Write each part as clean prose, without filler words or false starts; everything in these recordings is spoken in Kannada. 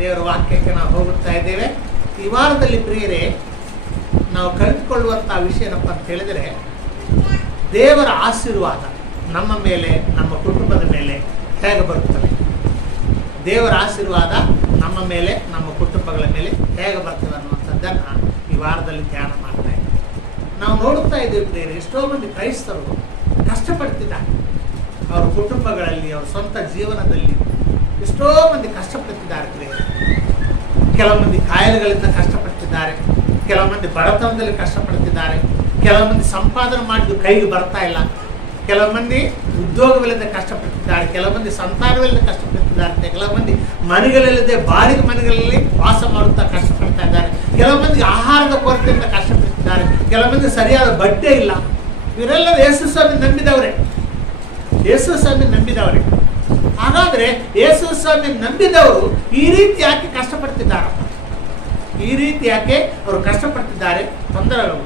ದೇವರ ವಾಕ್ಯಕ್ಕೆ ನಾವು ಹೋಗುತ್ತಾ ಇದ್ದೇವೆ. ಈ ವಾರದಲ್ಲಿ ಪ್ರಿಯರೇ ನಾವು ಕಲಿತುಕೊಳ್ಳುವಂಥ ವಿಷಯ ಏನಪ್ಪ ಅಂತ ಹೇಳಿದರೆ, ದೇವರ ಆಶೀರ್ವಾದ ನಮ್ಮ ಮೇಲೆ, ನಮ್ಮ ಕುಟುಂಬದ ಮೇಲೆ ಹೇಗೆ ಬರುತ್ತದೆ, ದೇವರ ಆಶೀರ್ವಾದ ನಮ್ಮ ಮೇಲೆ, ನಮ್ಮ ಕುಟುಂಬಗಳ ಮೇಲೆ ಹೇಗೆ ಬರ್ತದೆ ಅನ್ನುವಂಥದ್ದನ್ನು ಈ ವಾರದಲ್ಲಿ ಧ್ಯಾನ ಮಾಡ್ತಾ ಇದ್ದೀವಿ. ನಾವು ನೋಡುತ್ತಾ ಇದ್ದೀವಿ ಪ್ರಿಯರೇ, ಎಷ್ಟೋ ಮಂದಿ ಕ್ರೈಸ್ತರು ಕಷ್ಟಪಡ್ತಿದ್ದಾರೆ. ಅವರ ಕುಟುಂಬಗಳಲ್ಲಿ, ಅವರ ಸ್ವಂತ ಜೀವನದಲ್ಲಿ ಎಷ್ಟೋ ಮಂದಿ ಕಷ್ಟಪಡ್ತಿದ್ದಾರೆ ಪ್ರಿಯರೇ. ಕೆಲವು ಮಂದಿ ಕಾಯಿಲೆಗಳಿಂದ ಕಷ್ಟಪಡ್ತಿದ್ದಾರೆ, ಕೆಲವು ಮಂದಿ ಬಡತನದಲ್ಲಿ ಕಷ್ಟಪಡ್ತಿದ್ದಾರೆ, ಕೆಲವು ಮಂದಿ ಸಂಪಾದನೆ ಮಾಡಿದ್ದು ಕೈಗೆ ಬರ್ತಾ ಇಲ್ಲ, ಕೆಲವು ಮಂದಿ ಉದ್ಯೋಗವಿಲ್ಲದೆ ಕಷ್ಟಪಡ್ತಿದ್ದಾರೆ, ಕೆಲವು ಮಂದಿ ಸಂತಾನವಿಲ್ಲದೆ ಕಷ್ಟಪಡ್ತಿದ್ದಾರೆ, ಕೆಲವು ಮಂದಿ ಮನೆಗಳಿಲ್ಲದೆ ಬಾಡಿಗೆ ಮನೆಗಳಲ್ಲಿ ವಾಸ ಮಾಡುತ್ತಾ ಕಷ್ಟಪಡ್ತಾ ಇದ್ದಾರೆ, ಕೆಲವು ಮಂದಿ ಆಹಾರದ ಕೊರತೆಯಿಂದ ಕಷ್ಟಪಡ್ತಿದ್ದಾರೆ, ಕೆಲವು ಮಂದಿ ಸರಿಯಾದ ಬಟ್ಟೆ ಇಲ್ಲ. ಇವರೆಲ್ಲ ಯೇಸು ಸ್ವಾಮಿ ನಂಬಿದವರೇ, ಯೇಸು ಸ್ವಾಮಿ ನಂಬಿದವರೇ. ಹಾಗಾದ್ರೆ ಯೇಸು ಸ್ವಾಮಿ ನಂಬಿದವರು ಈ ರೀತಿ ಯಾಕೆ ಕಷ್ಟಪಡ್ತಿದ್ದಾರೆ, ಈ ರೀತಿ ಯಾಕೆ ಅವರು ಕಷ್ಟಪಡ್ತಿದ್ದಾರೆ,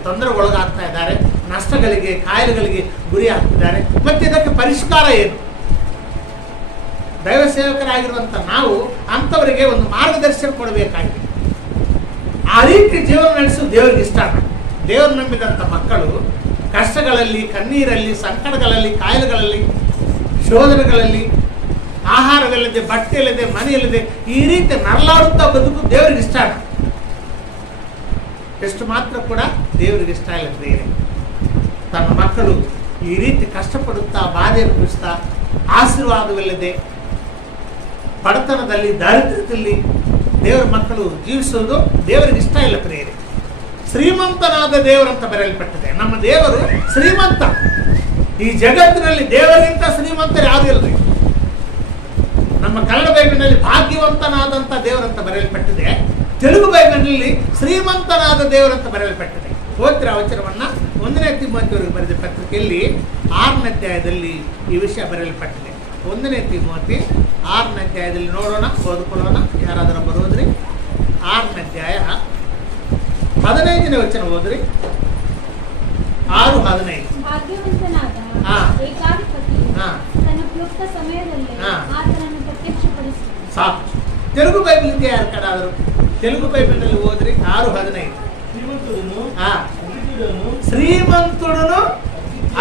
ತೊಂದರೆಗೊಳಗಾಗ್ತಾ ಇದ್ದಾರೆ, ನಷ್ಟಗಳಿಗೆ, ಕಾಯಿಲೆಗಳಿಗೆ ಗುರಿ ಆಗ್ತಿದ್ದಾರೆ? ಮತ್ತೆ ಇದಕ್ಕೆ ಪರಿಷ್ಕಾರ ಏನು? ದೈವ ಸೇವಕರಾಗಿರುವಂತ ನಾವು ಅಂಥವರಿಗೆ ಒಂದು ಮಾರ್ಗದರ್ಶನ ಕೊಡಬೇಕಾಗಿದೆ. ಆ ರೀತಿ ಜೀವನ ನಡೆಸುವುದು ದೇವರಿಗೆ ಇಷ್ಟ. ದೇವರು ನಂಬಿದಂಥ ಮಕ್ಕಳು ಕಷ್ಟಗಳಲ್ಲಿ, ಕಣ್ಣೀರಲ್ಲಿ, ಸಂಕಟಗಳಲ್ಲಿ, ಕಾಯಿಲೆಗಳಲ್ಲಿ, ಶೋಧನೆಗಳಲ್ಲಿ, ಆಹಾರವಿಲ್ಲದೆ, ಬಟ್ಟೆ ಇಲ್ಲದೆ, ಮನೆ ಇಲ್ಲದೆ ಈ ರೀತಿ ನರಳಾಡುತ್ತಾ ಬದುಕು ದೇವರಿಗೆ ಇಷ್ಟ. ಎಷ್ಟು ಮಾತ್ರ ಕೂಡ ದೇವರಿಗೆ ಇಷ್ಟ ಇಲ್ಲ ಪ್ರಿಯರೇ. ತನ್ನ ಮಕ್ಕಳು ಈ ರೀತಿ ಕಷ್ಟಪಡುತ್ತಾ, ಬಾಧೆ ಅನುಭವಿಸ್ತಾ, ಆಶೀರ್ವಾದವಿಲ್ಲದೆ, ಬಡತನದಲ್ಲಿ, ದಾರಿದ್ರ್ಯದಲ್ಲಿ ದೇವರ ಮಕ್ಕಳು ಜೀವಿಸುವುದು ದೇವರಿಗೆ ಇಷ್ಟ ಇಲ್ಲ ಪ್ರಿಯರೇ. ಶ್ರೀಮಂತನಾದ ದೇವರಂತ ಬರೆಯಲ್ಪಟ್ಟಿದೆ. ನಮ್ಮ ದೇವರು ಶ್ರೀಮಂತ. ಈ ಜಗತ್ತಿನಲ್ಲಿ ದೇವರಿಗಿಂತ ಶ್ರೀಮಂತರು ಯಾರು ಇಲ್ಲರಿ. ನಮ್ಮ ಕನ್ನಡ ಬೈಬಲಿನಲ್ಲಿ ಭಾಗ್ಯವಂತನಾದಂಥ ದೇವರಂತ ಬರೆಯಲ್ಪಟ್ಟಿದೆ. ತೆಲುಗು ಬೈಬಲಿನಲ್ಲಿ ಶ್ರೀಮಂತನಾದ ದೇವರಂತ ಬರೆಯಲ್ಪಟ್ಟಿದೆ. ಓದಿರ ವಚನವನ್ನ 1ನೇ ತಿಮೋತಿಯವರಿಗೆ ಬರೆದ ಪತ್ರಿಕೆಯಲ್ಲಿ 6ನೇ ಅಧ್ಯಾಯದಲ್ಲಿ ಈ ವಿಷಯ ಬರೆಯಲ್ಪಟ್ಟಿದೆ. 1ನೇ ತಿಮೋತಿ 6ನೇ ಅಧ್ಯಾಯದಲ್ಲಿ ನೋಡೋಣ, ಓದಿಕೊಳ್ಳೋಣ. ಯಾರಾದರೂ ಬರೋದ್ರಿ? 6ನೇ ಅಧ್ಯಾಯ 15ನೇ ವಚನ ಓದ್ರಿ. 6:15. ಸಾಕು. ತೆಲುಗು ಬೈಬಲ್ ಇದೆಯಾ ಯಾರ ಕಡೆ ಆದರೂ? ತೆಲುಗು ಬೈಬಲ್ನಲ್ಲಿ ಓದ್ರಿ. 6:15. ಶ್ರೀಮಂತುಡನು,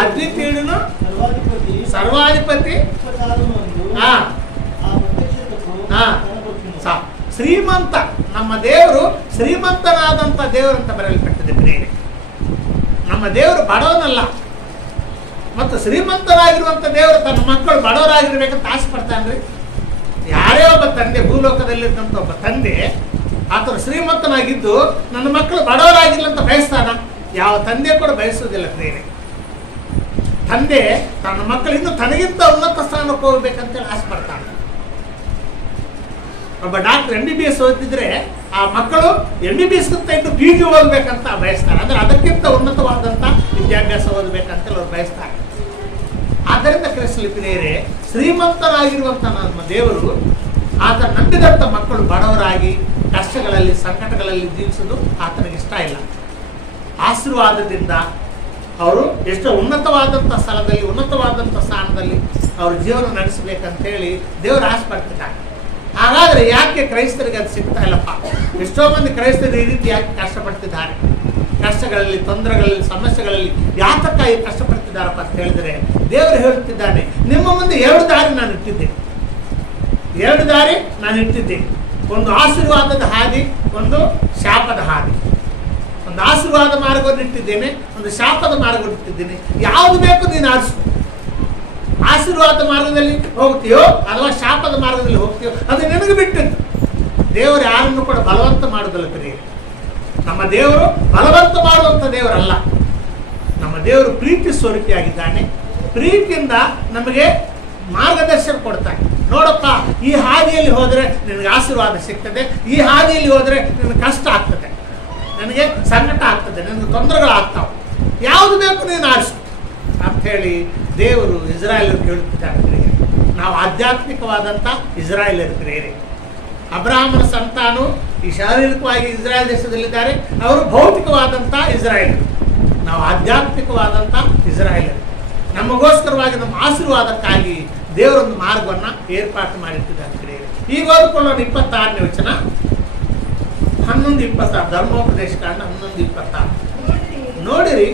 ಅದ್ವಿತೀಯುಡನು, ಸರ್ವಾಧಿಪತಿ. ಸಾಕು. ಶ್ರೀಮಂತ. ನಮ್ಮ ದೇವರು ಶ್ರೀಮಂತನಾದಂಥ ದೇವರಂತ ಬರೆಯಲ್ಪಟ್ಟಿದೆ ಪ್ರಿಯರೇ. ನಮ್ಮ ದೇವರು ಬಡವನಲ್ಲ. ಮತ್ತು ಶ್ರೀಮಂತರಾಗಿರುವಂಥ ದೇವರು ತನ್ನ ಮಕ್ಕಳು ಬಡವರಾಗಿರ್ಬೇಕಂತ ಆಸೆ ಪಡ್ತಾನ್ರಿ. ಯಾರೇ ಒಬ್ಬ ತಂದೆ, ಭೂಲೋಕದಲ್ಲಿದ್ದಂಥ ಒಬ್ಬ ತಂದೆ ಆತನು ಶ್ರೀಮಂತನಾಗಿದ್ದು ನನ್ನ ಮಕ್ಕಳು ಬಡವರಾಗಿಲ್ಲ ಅಂತ ಬಯಸ್ತಾನ? ಯಾವ ತಂದೆ ಕೂಡ ಬಯಸುವುದಿಲ್ಲ ಪ್ರಿಯರೇ. ತಂದೆ ತನ್ನ ಮಕ್ಕಳು ಇನ್ನು ತನಗಿಂತ ಉನ್ನತ ಸ್ಥಾನಕ್ಕೆ ಹೋಗ್ಬೇಕಂತೇಳಿ ಆಸೆ ಪಡ್ತಾನೆ. ಒಬ್ಬ ಡಾಕ್ಟರ್ MBBS ಓದಿದ್ರೆ ಆ ಮಕ್ಕಳು MBBS ಇನ್ನು PG ಓದಬೇಕಂತ ಬಯಸ್ತಾರೆ. ಅಂದ್ರೆ ಅದಕ್ಕಿಂತ ಉನ್ನತವಾದಂಥ ವಿದ್ಯಾಭ್ಯಾಸ ಓದಬೇಕಂತೇಳಿ ಅವ್ರು ಬಯಸ್ತಾರೆ. ಆದ್ದರಿಂದ ಕ್ರಿಸ್ತಲ್ಲಿ ಪ್ರಿಯರೇ, ಶ್ರೀಮಂತರಾಗಿರುವಂಥ ನಮ್ಮ ದೇವರು ಆತ ನಂಬಿದಂಥ ಮಕ್ಕಳು ಬಡವರಾಗಿ ಕಷ್ಟಗಳಲ್ಲಿ, ಸಂಕಟಗಳಲ್ಲಿ ಜೀವಿಸೋದು ಆತನಿಗೆ ಇಷ್ಟ ಇಲ್ಲ. ಆಶೀರ್ವಾದದಿಂದ ಅವರು ಎಷ್ಟೋ ಉನ್ನತವಾದಂಥ ಸ್ಥಳದಲ್ಲಿ, ಉನ್ನತವಾದಂಥ ಸ್ಥಾನದಲ್ಲಿ ಅವರು ಜೀವನ ನಡೆಸಬೇಕಂತೇಳಿ ದೇವರು ಆಸೆ ಪಡ್ತಿದ್ದಾರೆ. ಹಾಗಾದ್ರೆ ಯಾಕೆ ಕ್ರೈಸ್ತರಿಗೆ ಅದು ಸಿಗ್ತಾ ಇಲ್ಲಪ್ಪ? ಎಷ್ಟೋ ಮಂದಿ ಕ್ರೈಸ್ತರು ಈ ರೀತಿ ಯಾಕೆ ಕಷ್ಟಪಡ್ತಿದ್ದಾರೆ? ಕಷ್ಟಗಳಲ್ಲಿ, ತೊಂದರೆಗಳಲ್ಲಿ, ಸಮಸ್ಯೆಗಳಲ್ಲಿ ಯಾತಕ್ಕಾಗಿ ಕಷ್ಟಪಡ್ತಿದ್ದಾರಪ್ಪ ಅಂತ ಹೇಳಿದರೆ ದೇವರು ಹೇಳುತ್ತಿದ್ದಾನೆ, ನಿಮ್ಮ ಮುಂದೆ 2 ದಾರಿ ನಾನು ಇಟ್ಟಿದ್ದೇನೆ. 2 ದಾರಿ ನಾನು ಇಟ್ಟಿದ್ದೇನೆ. ಒಂದು ಆಶೀರ್ವಾದದ ಹಾದಿ, ಒಂದು ಶಾಪದ ಹಾದಿ. ಒಂದು ಆಶೀರ್ವಾದ ಮಾರ್ಗವನ್ನು ಇಟ್ಟಿದ್ದೇನೆ, ಒಂದು ಶಾಪದ ಮಾರ್ಗವನ್ನು ಇಟ್ಟಿದ್ದೇನೆ. ಯಾವುದು ಬೇಕು ನೀನು ಆರಿಸು. ಆಶೀರ್ವಾದ ಮಾರ್ಗದಲ್ಲಿ ಹೋಗ್ತೀಯೋ ಅಥವಾ ಶಾಪದ ಮಾರ್ಗದಲ್ಲಿ ಹೋಗ್ತೀಯೋ ಅದು ನಿನಗೆ ಬಿಟ್ಟಿದ್ದು. ದೇವರು ಯಾರನ್ನು ಕೂಡ ಬಲವಂತ ಮಾಡುವುದಿಲ್ಲ ಪ್ರಿಯರೇ. ನಮ್ಮ ದೇವರು ಬಲವಂತ ಮಾಡುವಂಥ ದೇವರಲ್ಲ. ನಮ್ಮ ದೇವರು ಪ್ರೀತಿ ಸ್ವರೂಪಿಯಾಗಿದ್ದಾನೆ. ಪ್ರೀತಿಯಿಂದ ನಮಗೆ ಮಾರ್ಗದರ್ಶನ ಕೊಡ್ತಾನೆ. ನೋಡಪ್ಪ, ಈ ಹಾದಿಯಲ್ಲಿ ಹೋದರೆ ನಿನಗೆ ಆಶೀರ್ವಾದ ಸಿಗ್ತದೆ, ಈ ಹಾದಿಯಲ್ಲಿ ಹೋದರೆ ನಿನಗೆ ಕಷ್ಟ ಆಗ್ತದೆ, ನನಗೆ ಸಂಕಟ ಆಗ್ತದೆ, ನನಗೆ ತೊಂದರೆಗಳಾಗ್ತಾವೆ, ಯಾವುದು ಬೇಕು ನೀನು ಆರಿಸು ಅಂಥೇಳಿ ದೇವರು ಇಸ್ರಾಯೇಲರು ಕೇಳುತ್ತಿದ್ದಾರೆ ಪ್ರಿಯರೇ. ನಾವು ಆಧ್ಯಾತ್ಮಿಕವಾದಂಥ ಇಸ್ರಾಯೇಲರು ಪ್ರಿಯರೇ. ಅಬ್ರಹಾಮನ ಸಂತಾನವು ಈ ಶಾರೀರಿಕವಾಗಿ ಇಸ್ರಾಯೇಲ್ ದೇಶದಲ್ಲಿದ್ದಾರೆ, ಅವರು ಭೌತಿಕವಾದಂಥ ಇಸ್ರಾಯೇಲರು. ನಾವು ಆಧ್ಯಾತ್ಮಿಕವಾದಂಥ ಇಸ್ರಾಯೇಲರು. ನಮಗೋಸ್ಕರವಾಗಿ ನಮ್ಮ ಆಶೀರ್ವಾದಕ್ಕಾಗಿ ದೇವರೊಂದು ಮಾರ್ಗವನ್ನು ಏರ್ಪಾಟು ಮಾಡಿಟ್ಟಿದ್ದಾರೆ ಪ್ರಿಯರೇ. ಈಗ ಓದ್ಕೊಳ್ಳೋಣ 26ನೇ ವಚನ, 11:26, ಧರ್ಮೋಪದೇಶ ಕಾಂಡ 11:26. ನೋಡಿರಿ,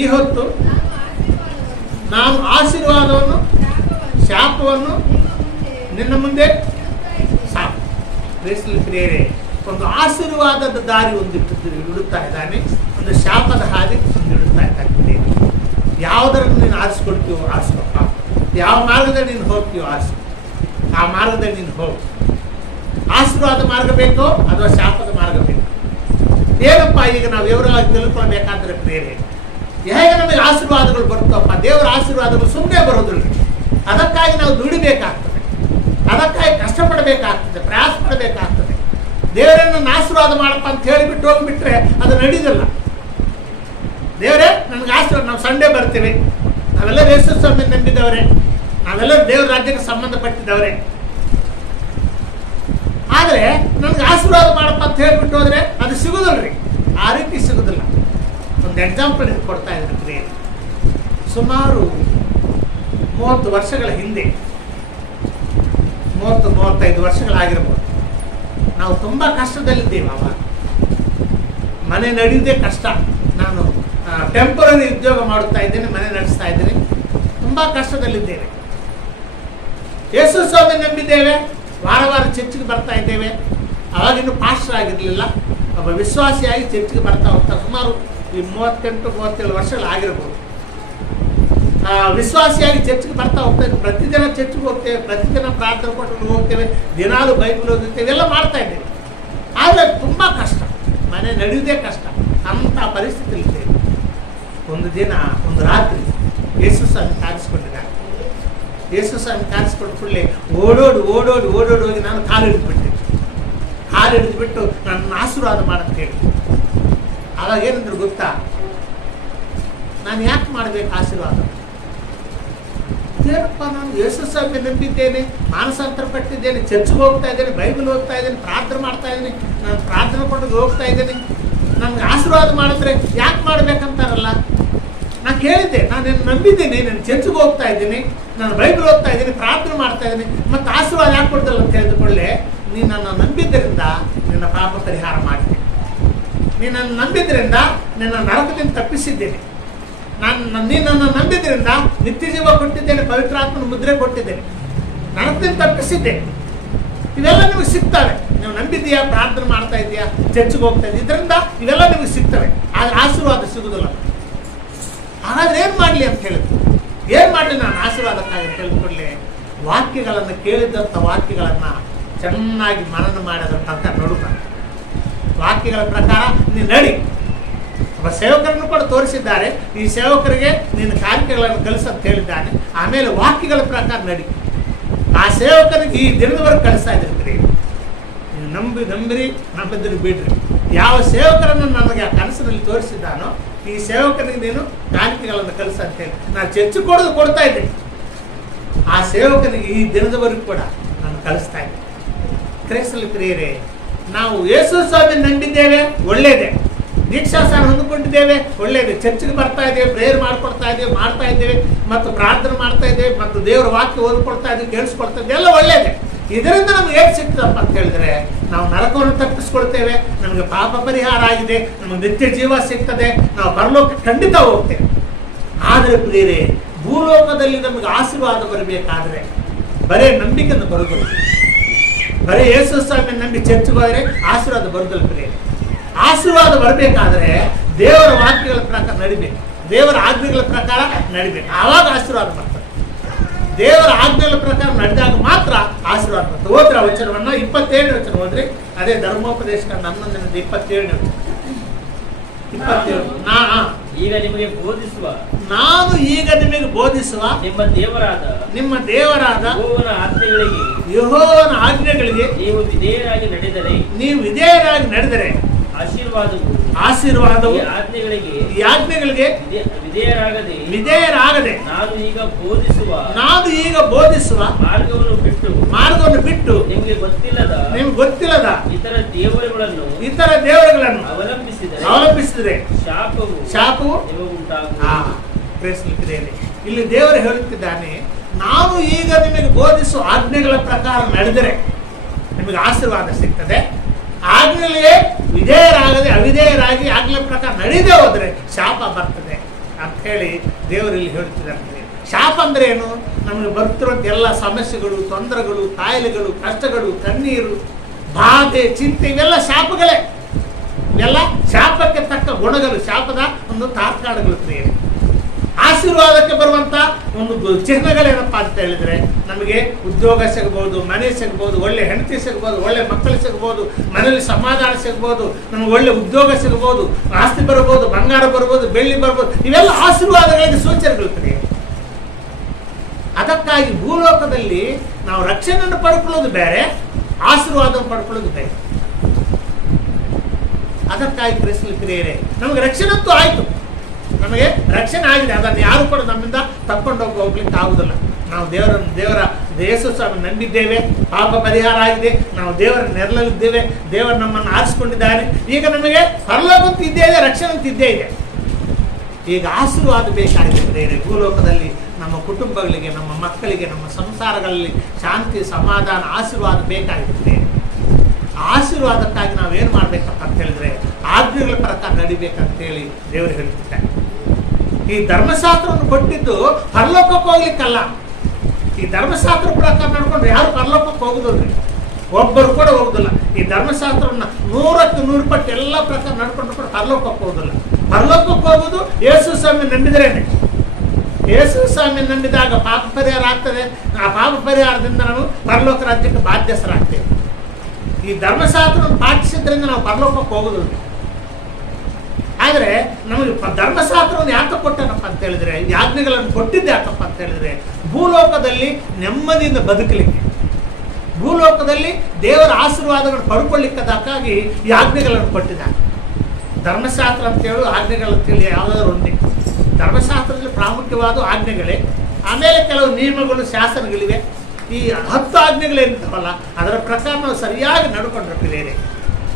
ಈ ಹೊತ್ತು ನಾನು ಆಶೀರ್ವಾದವನ್ನು ಶಾಪವನ್ನು ನಿನ್ನ ಮುಂದೆ ಸಾಕು. ಪ್ರಿಯರೇ, ಒಂದು ಆಶೀರ್ವಾದದ ದಾರಿ ಇಡುತ್ತಾ ಇದ್ದಾನೆ, ಒಂದು ಶಾಪದ ಹಾದಿ ಇಡುತ್ತಾ ಇದ್ದಾನೆ. ಯಾವುದನ್ನು ನೀನು ಆರಿಸ್ಕೊಳ್ತೀವೋ ಆರಿಸ್ಕೊಪ್ಪ, ಯಾವ ಮಾರ್ಗದಲ್ಲಿ ನೀನು ಹೋಗ್ತೀವೋ ಆರಿಸ್ಕೊ, ಆ ಮಾರ್ಗದಲ್ಲಿ ನೀನು ಹೋಗು. ಆಶೀರ್ವಾದ ಮಾರ್ಗ ಬೇಕೋ ಅಥವಾ ಶಾಪದ ಮಾರ್ಗ ಬೇಕು? ಏನಪ್ಪ ಈಗ ನಾವು ವಿವರವಾಗಿ ತಿಳ್ಕೊಳ್ಬೇಕಾದ್ರೆ ಪ್ರಿಯರೇ, ಹೇಗೆ ನಮಗೆ ಆಶೀರ್ವಾದಗಳು ಬರುತ್ತಪ್ಪ? ದೇವರ ಆಶೀರ್ವಾದಗಳು ಸುಮ್ಮನೆ ಬರೋದಿಲ್ಲ. ಅದಕ್ಕಾಗಿ ನಾವು ದುಡಿಬೇಕಾಗ್ತದೆ, ಅದಕ್ಕಾಗಿ ಕಷ್ಟಪಡಬೇಕಾಗ್ತದೆ, ಪ್ರಯಾಸ ಪಡಬೇಕಾಗ್ತದೆ. ದೇವರನ್ನು ಆಶೀರ್ವಾದ ಮಾಡಪ್ಪ ಅಂತ ಹೇಳಿಬಿಟ್ಟು ಹೋಗ್ಬಿಟ್ರೆ ಅದು ನಡೆಯೋದಿಲ್ಲ. ದೇವರೇ ನನಗೆ ಆಶೀರ್ವಾದ, ನಾವು ಸಂಡೇ ಬರ್ತೀವಿ, ನಾವೆಲ್ಲ ಯೇಸು ಸ್ವಾಮಿ ನಂಬಿದವರೇ, ನಾವೆಲ್ಲ ದೇವರ ರಾಜ್ಯಕ್ಕೆ ಸಂಬಂಧಪಟ್ಟಿದ್ದವರೇ, ಆದರೆ ನನಗೆ ಆಶೀರ್ವಾದ ಮಾಡಪ್ಪ ಅಂತ ಹೇಳ್ಬಿಟ್ಟು ಹೋದ್ರೆ ಅದು ಸಿಗೋದಿಲ್ರಿ. ಆ ರೀತಿ ಸಿಗೋದಿಲ್ಲ. ಒಂದು ಎಕ್ಸಾಂಪಲ್ ಇದು ಕೊಡ್ತಾ ಇದ್ರು ಪ್ರಿಯರೇ. ಸುಮಾರು 30 ವರ್ಷಗಳ ಹಿಂದೆ, 30-35 ವರ್ಷಗಳಾಗಿರ್ಬೋದು, ನಾವು ತುಂಬ ಕಷ್ಟದಲ್ಲಿದ್ದೇವೆ. ಅವಾಗ ಮನೆ ನಡೆಯುವುದೇ ಕಷ್ಟ. ನಾನು ಟೆಂಪರರಿ ಉದ್ಯೋಗ ಮಾಡುತ್ತಾ ಇದ್ದೇನೆ, ಮನೆ ನಡೆಸ್ತಾ ಇದ್ದೇನೆ, ತುಂಬ ಕಷ್ಟದಲ್ಲಿದ್ದೇವೆ. ಯೇಸು ಸ್ವಾಮಿ ನಂಬಿದ್ದೇವೆ, ವಾರ ವಾರ ಚರ್ಚಿಗೆ ಬರ್ತಾ ಇದ್ದೇವೆ. ಅವಾಗಿನ್ನೂ ಪಾಸ್ಟರ್ ಆಗಿರಲಿಲ್ಲ, ಒಬ್ಬ ವಿಶ್ವಾಸಿಯಾಗಿ ಚರ್ಚಿಗೆ ಬರ್ತಾ ಹೋಗ್ತಾ ಸುಮಾರು 38-37 ವರ್ಷಗಳಾಗಿರ್ಬೋದು. ವಿಶ್ವಾಸಿಯಾಗಿ ಚರ್ಚ್ಗೆ ಬರ್ತಾ ಹೋಗ್ತಾ ಇದ್ದೇವೆ. ಪ್ರತಿದಿನ ಚರ್ಚ್ಗೆ ಹೋಗ್ತೇವೆ, ಪ್ರತಿದಿನ ಪ್ರಾರ್ಥನೆ ಕೊಟ್ಟು ಹೋಗ್ತೇವೆ, ದಿನಾಲು ಬೈಬಲ್ ಓದುತ್ತೇವೆ, ಎಲ್ಲ ಮಾಡ್ತಾ ಇದ್ದೇವೆ. ಆದರೆ ತುಂಬ ಕಷ್ಟ, ಮನೆ ನಡೆಯುವುದೇ ಕಷ್ಟ. ಅಂಥ ಪರಿಸ್ಥಿತಿಯಲ್ಲಿದ್ದೇವೆ. ಒಂದು ದಿನ, ಒಂದು ರಾತ್ರಿ ಯೇಸು ಸ್ವಾಮಿ ಕಾಣಿಸ್ಕೊಂಡಿದ್ದಾರೆ. ಯೇಸು ಸ್ವಾಮಿ ಕಾಣಿಸ್ಕೊಂಡು ಕೂಡಲೇ ಓಡೋಡಿ ಹೋಗಿ ನಾನು ಕಾಲು ಹಿಡಿದ್ಬಿಟ್ಟು ನನ್ನ ಆಶೀರ್ವಾದ ಮಾಡಂತ ಹೇಳಿ. ಅವಾಗ ಏನಂದ್ರೆ ಗೊತ್ತಾ, ನಾನು ಯಾಕೆ ಮಾಡಬೇಕು ಆಶೀರ್ವಾದ? ಏನಪ್ಪ, ನಾನು ಯೇಸು ಸ್ವಾಮಿ ನಂಬಿದ್ದೇನೆ, ಮಾನಸಾಂತರ ಪಟ್ಟಿದ್ದೇನೆ, ಚರ್ಚ್ಗೆ ಹೋಗ್ತಾ ಇದ್ದೇನೆ, ಬೈಬಲ್ ಓದ್ತಾ ಇದ್ದೇನೆ, ಪ್ರಾರ್ಥನೆ ಮಾಡ್ತಾ ಇದ್ದೀನಿ, ನಾನು ಪ್ರಾರ್ಥನೆ ಕೊಟ್ಟು ಹೋಗ್ತಾ ಇದ್ದೇನೆ, ನನ್ಗೆ ಆಶೀರ್ವಾದ ಮಾಡಿದ್ರೆ ಯಾಕೆ ಮಾಡ್ಬೇಕಂತಾರಲ್ಲ? ನಾನು ಕೇಳಿದ್ದೆ, ನಾನು ನಂಬಿದ್ದೀನಿ, ನಾನು ಚರ್ಚ್ಗೆ ಹೋಗ್ತಾ ಇದ್ದೀನಿ, ನಾನು ಬೈಬಲ್ ಓದ್ತಾ ಇದ್ದೀನಿ, ಪ್ರಾರ್ಥನೆ ಮಾಡ್ತಾ ಇದ್ದೀನಿ, ಮತ್ತು ಆಶೀರ್ವಾದ ಯಾಕೆ ಕೊಡ್ತಲ್ಲ ಅಂತ ಹೇಳಿದುಕೊಳ್ಳೆ, ನೀನು ನನ್ನ ನಂಬಿದ್ದರಿಂದ ನಿನ್ನ ಪಾಪ ಪರಿಹಾರ ಮಾಡ್ತೀನಿ, ನೀನು ನನ್ನ ನಂಬಿದ್ರಿಂದ ನಿನ್ನ ನರಕದಿಂದ ತಪ್ಪಿಸಿದ್ದೇನೆ, ನೀನು ನನ್ನ ನಂಬಿದ್ರಿಂದ ನಿತ್ಯ ಜೀವ ಕೊಟ್ಟಿದ್ದೇನೆ, ಪವಿತ್ರಾತ್ಮನ ಮುದ್ರೆ ಕೊಟ್ಟಿದ್ದೇನೆ, ನರಕದಿಂದ ತಪ್ಪಿಸಿದ್ದೆ. ಇವೆಲ್ಲ ನಿಮಗೆ ಸಿಗ್ತವೆ. ನೀವು ನಂಬಿದ್ದೀಯಾ, ಪ್ರಾರ್ಥನೆ ಮಾಡ್ತಾ ಇದೆಯಾ, ಚರ್ಚ್ಗೆ ಹೋಗ್ತಾ ಇದ್ದೀಯ, ಇದರಿಂದ ಇವೆಲ್ಲ ನಿಮಗೆ ಸಿಗ್ತವೆ. ಆದರೆ ಆಶೀರ್ವಾದ ಸಿಗುವುದಿಲ್ಲ. ಹಾಗಾದ್ರೆ ಏನು ಮಾಡಲಿ ಅಂತ ಹೇಳಿದ್ರು. ಏನು ಮಾಡಲಿ ನಾನು ಆಶೀರ್ವಾದಕ್ಕಾಗಿ ಅಂತ ಹೇಳಿದ್ಕೊಳ್ಳಿ, ವಾಕ್ಯಗಳನ್ನು ಕೇಳಿದಂಥ ವಾಕ್ಯಗಳನ್ನು ಚೆನ್ನಾಗಿ ಮನನ ಮಾಡೋದ್ರ ಪ್ರಕಾರ ನೋಡುತ್ತಾರೆ. ವಾಕ್ಯಗಳ ಪ್ರಕಾರ ನೀನು ನಡಿ. ಒಬ್ಬ ಸೇವಕರನ್ನು ಕೂಡ ತೋರಿಸಿದ್ದಾರೆ, ಈ ಸೇವಕರಿಗೆ ನಿನ್ನ ಕಾರ್ಯಗಳನ್ನು ಕಲಿಸಂತ ಹೇಳಿದ್ದಾನೆ. ಆಮೇಲೆ ವಾಕ್ಯಗಳ ಪ್ರಕಾರ ನಡಿ. ಆ ಸೇವಕರಿಗೆ ಈ ದಿನದವರೆಗೆ ಕಳಿಸ್ತಾ ಇದ್ರಿ. ನೀವು ನಂಬಿದ್ರೆ ಬಿಡ್ರಿ. ಯಾವ ಸೇವಕರನ್ನು ನನಗೆ ಆ ಕನಸಿನಲ್ಲಿ ತೋರಿಸಿದ್ದಾನೋ ಈ ಸೇವಕರಿಗೆ ನೀನು ಕಾಣಿಕೆಗಳನ್ನು ಕಲಿಸ ಅಂತ ಹೇಳಿ ನಾನು ಚರ್ಚೆ ಕೊಡ್ತಾ ಇದ್ದೆ. ಆ ಸೇವಕನಿಗೆ ಈ ದಿನದವರೆಗೂ ಕೂಡ ನಾನು ಕಲಿಸ್ತಾ ಇದ್ದೆ. ಕ್ರೈಸ್ತರಲ್ಲಿ ಪ್ರಿಯರೇ, ನಾವು ಯೇಸು ಸ್ವಾಮಿ ನಂಬಿದ್ದೇವೆ, ಒಳ್ಳೇದೇ. ದೀಕ್ಷಾಸ್ನಾನ ಹೊಂದಿಕೊಂಡಿದ್ದೇವೆ, ಒಳ್ಳೇದೇ. ಚರ್ಚ್ಗೆ ಬರ್ತಾ ಇದ್ದೇವೆ, ಪ್ರೇಯರ್ ಮಾಡ್ತಾ ಇದ್ದೇವೆ, ಮತ್ತು ಪ್ರಾರ್ಥನೆ ಮಾಡ್ತಾ ಇದ್ದೇವೆ, ಮತ್ತು ದೇವರ ವಾಕ್ಯ ಓದ್ಕೊಳ್ತಾ ಇದ್ದೇವೆ, ಕೇಳಿಸ್ಕೊಳ್ತಾ ಇದ್ದೇವೆ, ಎಲ್ಲ ಒಳ್ಳೇದೇ. ಇದರಿಂದ ನಮ್ಗೆ ಏನು ಸಿಗ್ತದಪ್ಪ ಅಂತ ಹೇಳಿದ್ರೆ, ನಾವು ನರಕವನ್ನು ತಪ್ಪಿಸ್ಕೊಳ್ತೇವೆ, ನಮಗೆ ಪಾಪ ಪರಿಹಾರ ಆಗಿದೆ, ನಮಗೆ ನಿತ್ಯ ಜೀವ ಸಿಗ್ತದೆ, ನಾವು ಪರಲೋಕ ಖಂಡಿತ ಹೋಗ್ತೇವೆ. ಆದರೆ ಪ್ರಿಯರೇ, ಭೂಲೋಕದಲ್ಲಿ ನಮಗೆ ಆಶೀರ್ವಾದ ಬರಬೇಕಾದ್ರೆ ಬರೇ ನಂಬಿಕೆಯನ್ನು ಬರುವುದಿಲ್ಲ. ಬರೀ ಯೇಸು ಸ್ವಾಮಿ ನಂಬಿ ಚರ್ಚ್ಗೆ ಹೋದರೆ ಆಶೀರ್ವಾದ ಬರುವುದಿಲ್ಲ ಪ್ರಿಯರೇ. ಆಶೀರ್ವಾದ ಬರಬೇಕಾದ್ರೆ ದೇವರ ವಾಕ್ಯಗಳ ಪ್ರಕಾರ ನಡಿಬೇಕು, ದೇವರ ಆಜ್ಞೆಗಳ ಪ್ರಕಾರ ನಡಿಬೇಕು, ಆವಾಗ ಆಶೀರ್ವಾದ ಬರ್ತದೆ. ದೇವರ ಆಜ್ಞೆಗಳ ಪ್ರಕಾರ ನಡೆದಾಗ ಮಾತ್ರ ಆಶೀರ್ವಾದ ಬರ್ತದೆ. ಹೋದ್ರೆ ಆ ವಚನವನ್ನ 27ನೇ ವಚನ ಹೋದ್ರಿ, ಅದೇ ಧರ್ಮೋಪದೇಶ 11ನೇ 27ನೇ ವಚನ. 27 ಈಗ ನಿಮಗೆ ಬೋಧಿಸುವ ನಾನು ಈಗ ನಿಮಗೆ ಬೋಧಿಸುವ ನಿಮ್ಮ ದೇವರಾದ ಯೆಹೋವನ ಆಜ್ಞೆಗಳಿಗೆ ನೀವು ವಿಧೇಯರಾಗಿ ನಡೆದರೆ ಆಶೀರ್ವಾದವು ಈ ಆಜ್ಞೆಗಳಿಗೆ ವಿಧೇಯರಾಗದೆ ನಾನು ಈಗ ಬೋಧಿಸುವ ಮಾರ್ಗವನ್ನು ಬಿಟ್ಟು ನಿಮಗೆ ಗೊತ್ತಿಲ್ಲದ ಇತರ ದೇವರುಗಳನ್ನು ಅವಲಂಬಿಸಿದರೆ ಶಾಪವು ಉಂಟಾಗುವುದು. ಇಲ್ಲಿ ದೇವರು ಹೇಳುತ್ತಿದ್ದಾನೆ, ನಾನು ಈಗ ನಿಮಗೆ ಬೋಧಿಸುವ ಆಜ್ಞೆಗಳ ಪ್ರಕಾರ ನಡೆದರೆ ನಿಮಗೆ ಆಶೀರ್ವಾದ ಸಿಗ್ತದೆ. ಆಜ್ಞೆಗಳಿಗೆ ವಿಧೇಯರಾಗದೆ ಅವಿಧೇಯರಾಗಿ ಆಜ್ಞೆ ಪ್ರಕಾರ ನಡೆದೇ ಹೋದರೆ ಶಾಪ ಬರ್ತದೆ ಅಂತ ಹೇಳಿ ದೇವರಲ್ಲಿ ಹೇಳ್ತಿದ್ದಾರೆ. ಶಾಪ ಅಂದ್ರೆ ಏನು? ನಮಗೆ ಬರ್ತಿರುವಂಥ ಎಲ್ಲ ಸಮಸ್ಯೆಗಳು, ತೊಂದರೆಗಳು, ಕಾಯಿಲೆಗಳು, ಕಷ್ಟಗಳು, ಕಣ್ಣೀರು, ಬಾಧೆ, ಚಿಂತೆ ಇವೆಲ್ಲ ಶಾಪಗಳೇ. ಇವೆಲ್ಲ ಶಾಪಕ್ಕೆ ತಕ್ಕ ಗುಣಗಳು, ಶಾಪದ ಒಂದು ತಾತ್ಕಾಲಗಳು ಪ್ರಿಯರೇ. ಆಶೀರ್ವಾದಕ್ಕೆ ಬರುವಂತ ಒಂದು ಚಿಹ್ನೆಗಳೇನಪ್ಪ ಅಂತ ಹೇಳಿದ್ರೆ, ನಮಗೆ ಉದ್ಯೋಗ ಸಿಗ್ಬೋದು, ಮನೆ ಸಿಗ್ಬೋದು, ಒಳ್ಳೆ ಹೆಂಡತಿ ಸಿಗ್ಬೋದು, ಒಳ್ಳೆ ಮಕ್ಕಳು ಸಿಗ್ಬೋದು, ಮನೆಯಲ್ಲಿ ಸಮಾಧಾನ ಸಿಗ್ಬೋದು, ನಮ್ಗೆ ಒಳ್ಳೆ ಉದ್ಯೋಗ ಸಿಗ್ಬೋದು, ಆಸ್ತಿ ಬರ್ಬೋದು, ಬಂಗಾರ ಬರ್ಬೋದು, ಬೆಳ್ಳಿ ಬರ್ಬೋದು. ಇವೆಲ್ಲ ಆಶೀರ್ವಾದಗಳಿಗೆ ಸೂಚನೆಗಳು ಪ್ರಿಯರೇ. ಅದಕ್ಕಾಗಿ ಭೂಲೋಕದಲ್ಲಿ ನಾವು ರಕ್ಷಣೆಯನ್ನು ಪಡ್ಕೊಳ್ಳೋದು ಬೇರೆ, ಆಶೀರ್ವಾದವನ್ನು ಪಡ್ಕೊಳ್ಳೋದು ಬೇರೆ. ಅದಕ್ಕಾಗಿ ಕ್ರಿಸ್ತನ ಪ್ರಿಯರೇ, ನಮಗೆ ರಕ್ಷಣೆ ಅಂತೂ ಆಯ್ತು, ನಮಗೆ ರಕ್ಷಣೆ ಆಗಿದೆ. ಅದನ್ನು ಯಾರು ಕೂಡ ನಮ್ಮಿಂದ ತಕ್ಕೊಂಡು ಹೋಗ್ಲಿಕ್ಕೆ ಆಗುದಿಲ್ಲ. ನಾವು ದೇವರ ಯೇಸು ಸ್ವಾಮಿ ನಂಬಿದ್ದೇವೆ, ಪಾಪ ಪರಿಹಾರ ಆಗಿದೆ, ನಾವು ದೇವರ ನೆರಳಲ್ಲಿದ್ದೇವೆ, ದೇವರು ನಮ್ಮನ್ನು ಆರಿಸಿಕೊಂಡಿದ್ದಾರೆ. ಈಗ ನಮಗೆ ಪರಲೋಕಂತೂ ಇದ್ದೇ ಇದೆ, ರಕ್ಷಣೆ ಅಂತ ಇದ್ದೇ ಇದೆ. ಈಗ ಆಶೀರ್ವಾದ ಬೇಕಾಗಿದೆ ಪ್ರಿಯರೇ. ಭೂಲೋಕದಲ್ಲಿ ನಮ್ಮ ಕುಟುಂಬಗಳಿಗೆ, ನಮ್ಮ ಮಕ್ಕಳಿಗೆ, ನಮ್ಮ ಸಂಸಾರಗಳಲ್ಲಿ ಶಾಂತಿ, ಸಮಾಧಾನ, ಆಶೀರ್ವಾದ ಬೇಕಾಗಿದೆ. ಆಶೀರ್ವಾದಕ್ಕಾಗಿ ನಾವೇನು ಮಾಡ್ಬೇಕಪ್ಪ ಅಂತ ಹೇಳಿದ್ರೆ, ಆಜ್ಞೆಗಳ ಪ್ರಕಾರ ನಡಿಬೇಕಂತೇಳಿ ದೇವರು ಹೇಳ್ತಿದ್ದಾರೆ. ಈ ಧರ್ಮಶಾಸ್ತ್ರವನ್ನು ಕೊಟ್ಟಿದ್ದು ಪರಲೋಕಕ್ಕೆ ಹೋಗ್ಲಿಕ್ಕಲ್ಲ. ಈ ಧರ್ಮಶಾಸ್ತ್ರ ಪ್ರಕಾರ ನಡ್ಕೊಂಡ್ರೆ ಯಾರು ಪರಲೋಕಕ್ಕೆ ಹೋಗುದಿಲ್ರಿ, ಒಬ್ಬರು ಕೂಡ ಹೋಗುದಿಲ್ಲ. ಈ ಧರ್ಮಶಾಸ್ತ್ರವನ್ನ 100ಕ್ಕೆ 100 ಪಟ್ಟು ಎಲ್ಲ ಪ್ರಕಾರ ನಡ್ಕೊಂಡು ಕೂಡ ಪರಲೋಕಕ್ಕೆ ಹೋಗುದಿಲ್ಲ. ಪರಲೋಕಕ್ಕೆ ಹೋಗುದು ಯೇಸು ಸ್ವಾಮಿ ನಂಬಿದ್ರೇನೆ. ಯೇಸು ಸ್ವಾಮಿ ನಂಬಿದಾಗ ಪಾಪ ಪರಿಹಾರ ಆಗ್ತದೆ. ಆ ಪಾಪ ಪರಿಹಾರದಿಂದ ನಾವು ಪರಲೋಕ ರಾಜ್ಯಕ್ಕೆ ಬಾಧ್ಯಸ್ಥರಾಗ್ತೇವೆ. ಈ ಧರ್ಮಶಾಸ್ತ್ರವನ್ನು ಪಾಟಿಸಿದ್ರಿಂದ ನಾವು ಪರಲೋಕಕ್ಕೆ ಹೋಗುದಿಲ್ಲ. ಆದರೆ ನಮಗೆ ಧರ್ಮಶಾಸ್ತ್ರವನ್ನು ಯಾಕೆ ಕೊಟ್ಟನಪ್ಪ ಅಂತ ಹೇಳಿದ್ರೆ, ಯಾಜ್ಞೆಗಳನ್ನು ಕೊಟ್ಟಿದ್ದೆ ಯಾಕಪ್ಪ ಅಂತ ಹೇಳಿದ್ರೆ, ಭೂಲೋಕದಲ್ಲಿ ನೆಮ್ಮದಿಯಿಂದ ಬದುಕಲಿಕ್ಕೆ, ಭೂಲೋಕದಲ್ಲಿ ದೇವರ ಆಶೀರ್ವಾದಗಳನ್ನು ಪಡ್ಕೊಳ್ಳಿಕ್ಕದಕ್ಕಾಗಿ ಯಾಜ್ಞೆಗಳನ್ನು ಕೊಟ್ಟಿದ್ದಾರೆ. ಧರ್ಮಶಾಸ್ತ್ರ ಅಂತೇಳಿ ಆಜ್ಞೆಗಳಂತೇಳಿ ಯಾವುದಾದ್ರು ಒಂದೇ. ಧರ್ಮಶಾಸ್ತ್ರದಲ್ಲಿ ಪ್ರಾಮುಖ್ಯವಾದ ಆಜ್ಞೆಗಳೇ. ಆಮೇಲೆ ಕೆಲವು ನಿಯಮಗಳು, ಶಾಸನಗಳಿವೆ. ಈ 10 ಆಜ್ಞೆಗಳೇನಿದ್ದಾವಲ್ಲ, ಅದರ ಪ್ರಕಾರ ನಾವು ಸರಿಯಾಗಿ ನಡ್ಕೊಂಡ್ರೆ ಪ್ರಿಯರೇ,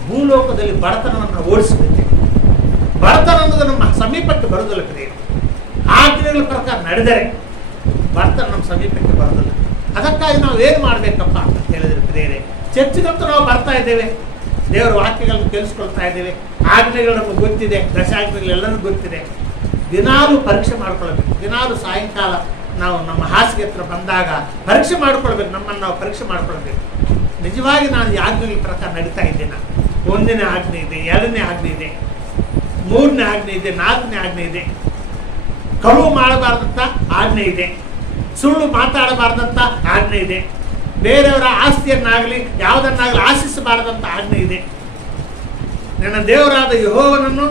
ಭೂಲೋಕದಲ್ಲಿ ಬಡತನವನ್ನು ಓಡಿಸಬೇಕು. ಬಡತನ ಅನ್ನೋದು ನಮ್ಮ ಸಮೀಪಕ್ಕೆ ಬರುವುದಿಲ್ಲ ಪ್ರಿಯರೇ. ಆಜ್ಞೆಗಳ ಪ್ರಕಾರ ನಡೆದರೆ ಬಡತನ ನಮ್ಮ ಸಮೀಪಕ್ಕೆ ಬರುವುದಿಲ್ಲ. ಅದಕ್ಕಾಗಿ ನಾವು ಏನು ಮಾಡಬೇಕಪ್ಪ ಅಂತ ಹೇಳಿದ್ರೆ ಪ್ರಿಯರೇ, ಚರ್ಚಿಗಂತೂ ನಾವು ಬರ್ತಾ ಇದ್ದೇವೆ, ದೇವರ ವಾಕ್ಯಗಳನ್ನು ಕೇಳಿಸ್ಕೊಳ್ತಾ ಇದ್ದೇವೆ, ಆಜ್ಞೆಗಳು ನಮಗೆ ಗೊತ್ತಿದೆ, ದಶಾಜ್ಞೆಗಳು ಎಲ್ಲರಿಗೂ ಗೊತ್ತಿದೆ. ದಿನಾಲೂ ಪರೀಕ್ಷೆ ಮಾಡ್ಕೊಳ್ಬೇಕು. ದಿನಾಲೂ ಸಾಯಂಕಾಲ ನಾವು ನಮ್ಮ ಹಾಸಿಗೆ ಹತ್ರ ಬಂದಾಗ ಪರೀಕ್ಷೆ ಮಾಡ್ಕೊಳ್ಬೇಕು, ನಮ್ಮನ್ನು ನಾವು ಪರೀಕ್ಷೆ ಮಾಡ್ಕೊಳ್ಬೇಕು. ನಿಜವಾಗಿ ನಾನು ಈ ಆಜ್ಞೆಗಳ ಪ್ರಕಾರ ನಡೀತಾ ಇದ್ದೇನೆ. 1ನೇ ಆಜ್ಞೆ ಇದೆ, 2ನೇ ಆಜ್ಞೆ ಇದೆ, 3ನೇ ಆಜ್ಞೆ ಇದೆ, 4ನೇ ಆಜ್ಞೆ ಇದೆ. ಕಳುವು ಮಾಡಬಾರ್ದಂತ ಆಜ್ಞೆ ಇದೆ, ಸುಳ್ಳು ಮಾತಾಡಬಾರ್ದಂತ ಆಜ್ಞೆ ಇದೆ, ಬೇರೆಯವರ ಆಸ್ತಿಯನ್ನಾಗಲಿ ಯಾವುದನ್ನಾಗಲಿ ಆಶಿಸಬಾರದಂತ ಆಜ್ಞೆ ಇದೆ, ನನ್ನ ದೇವರಾದ ಯೆಹೋವನನ್ನು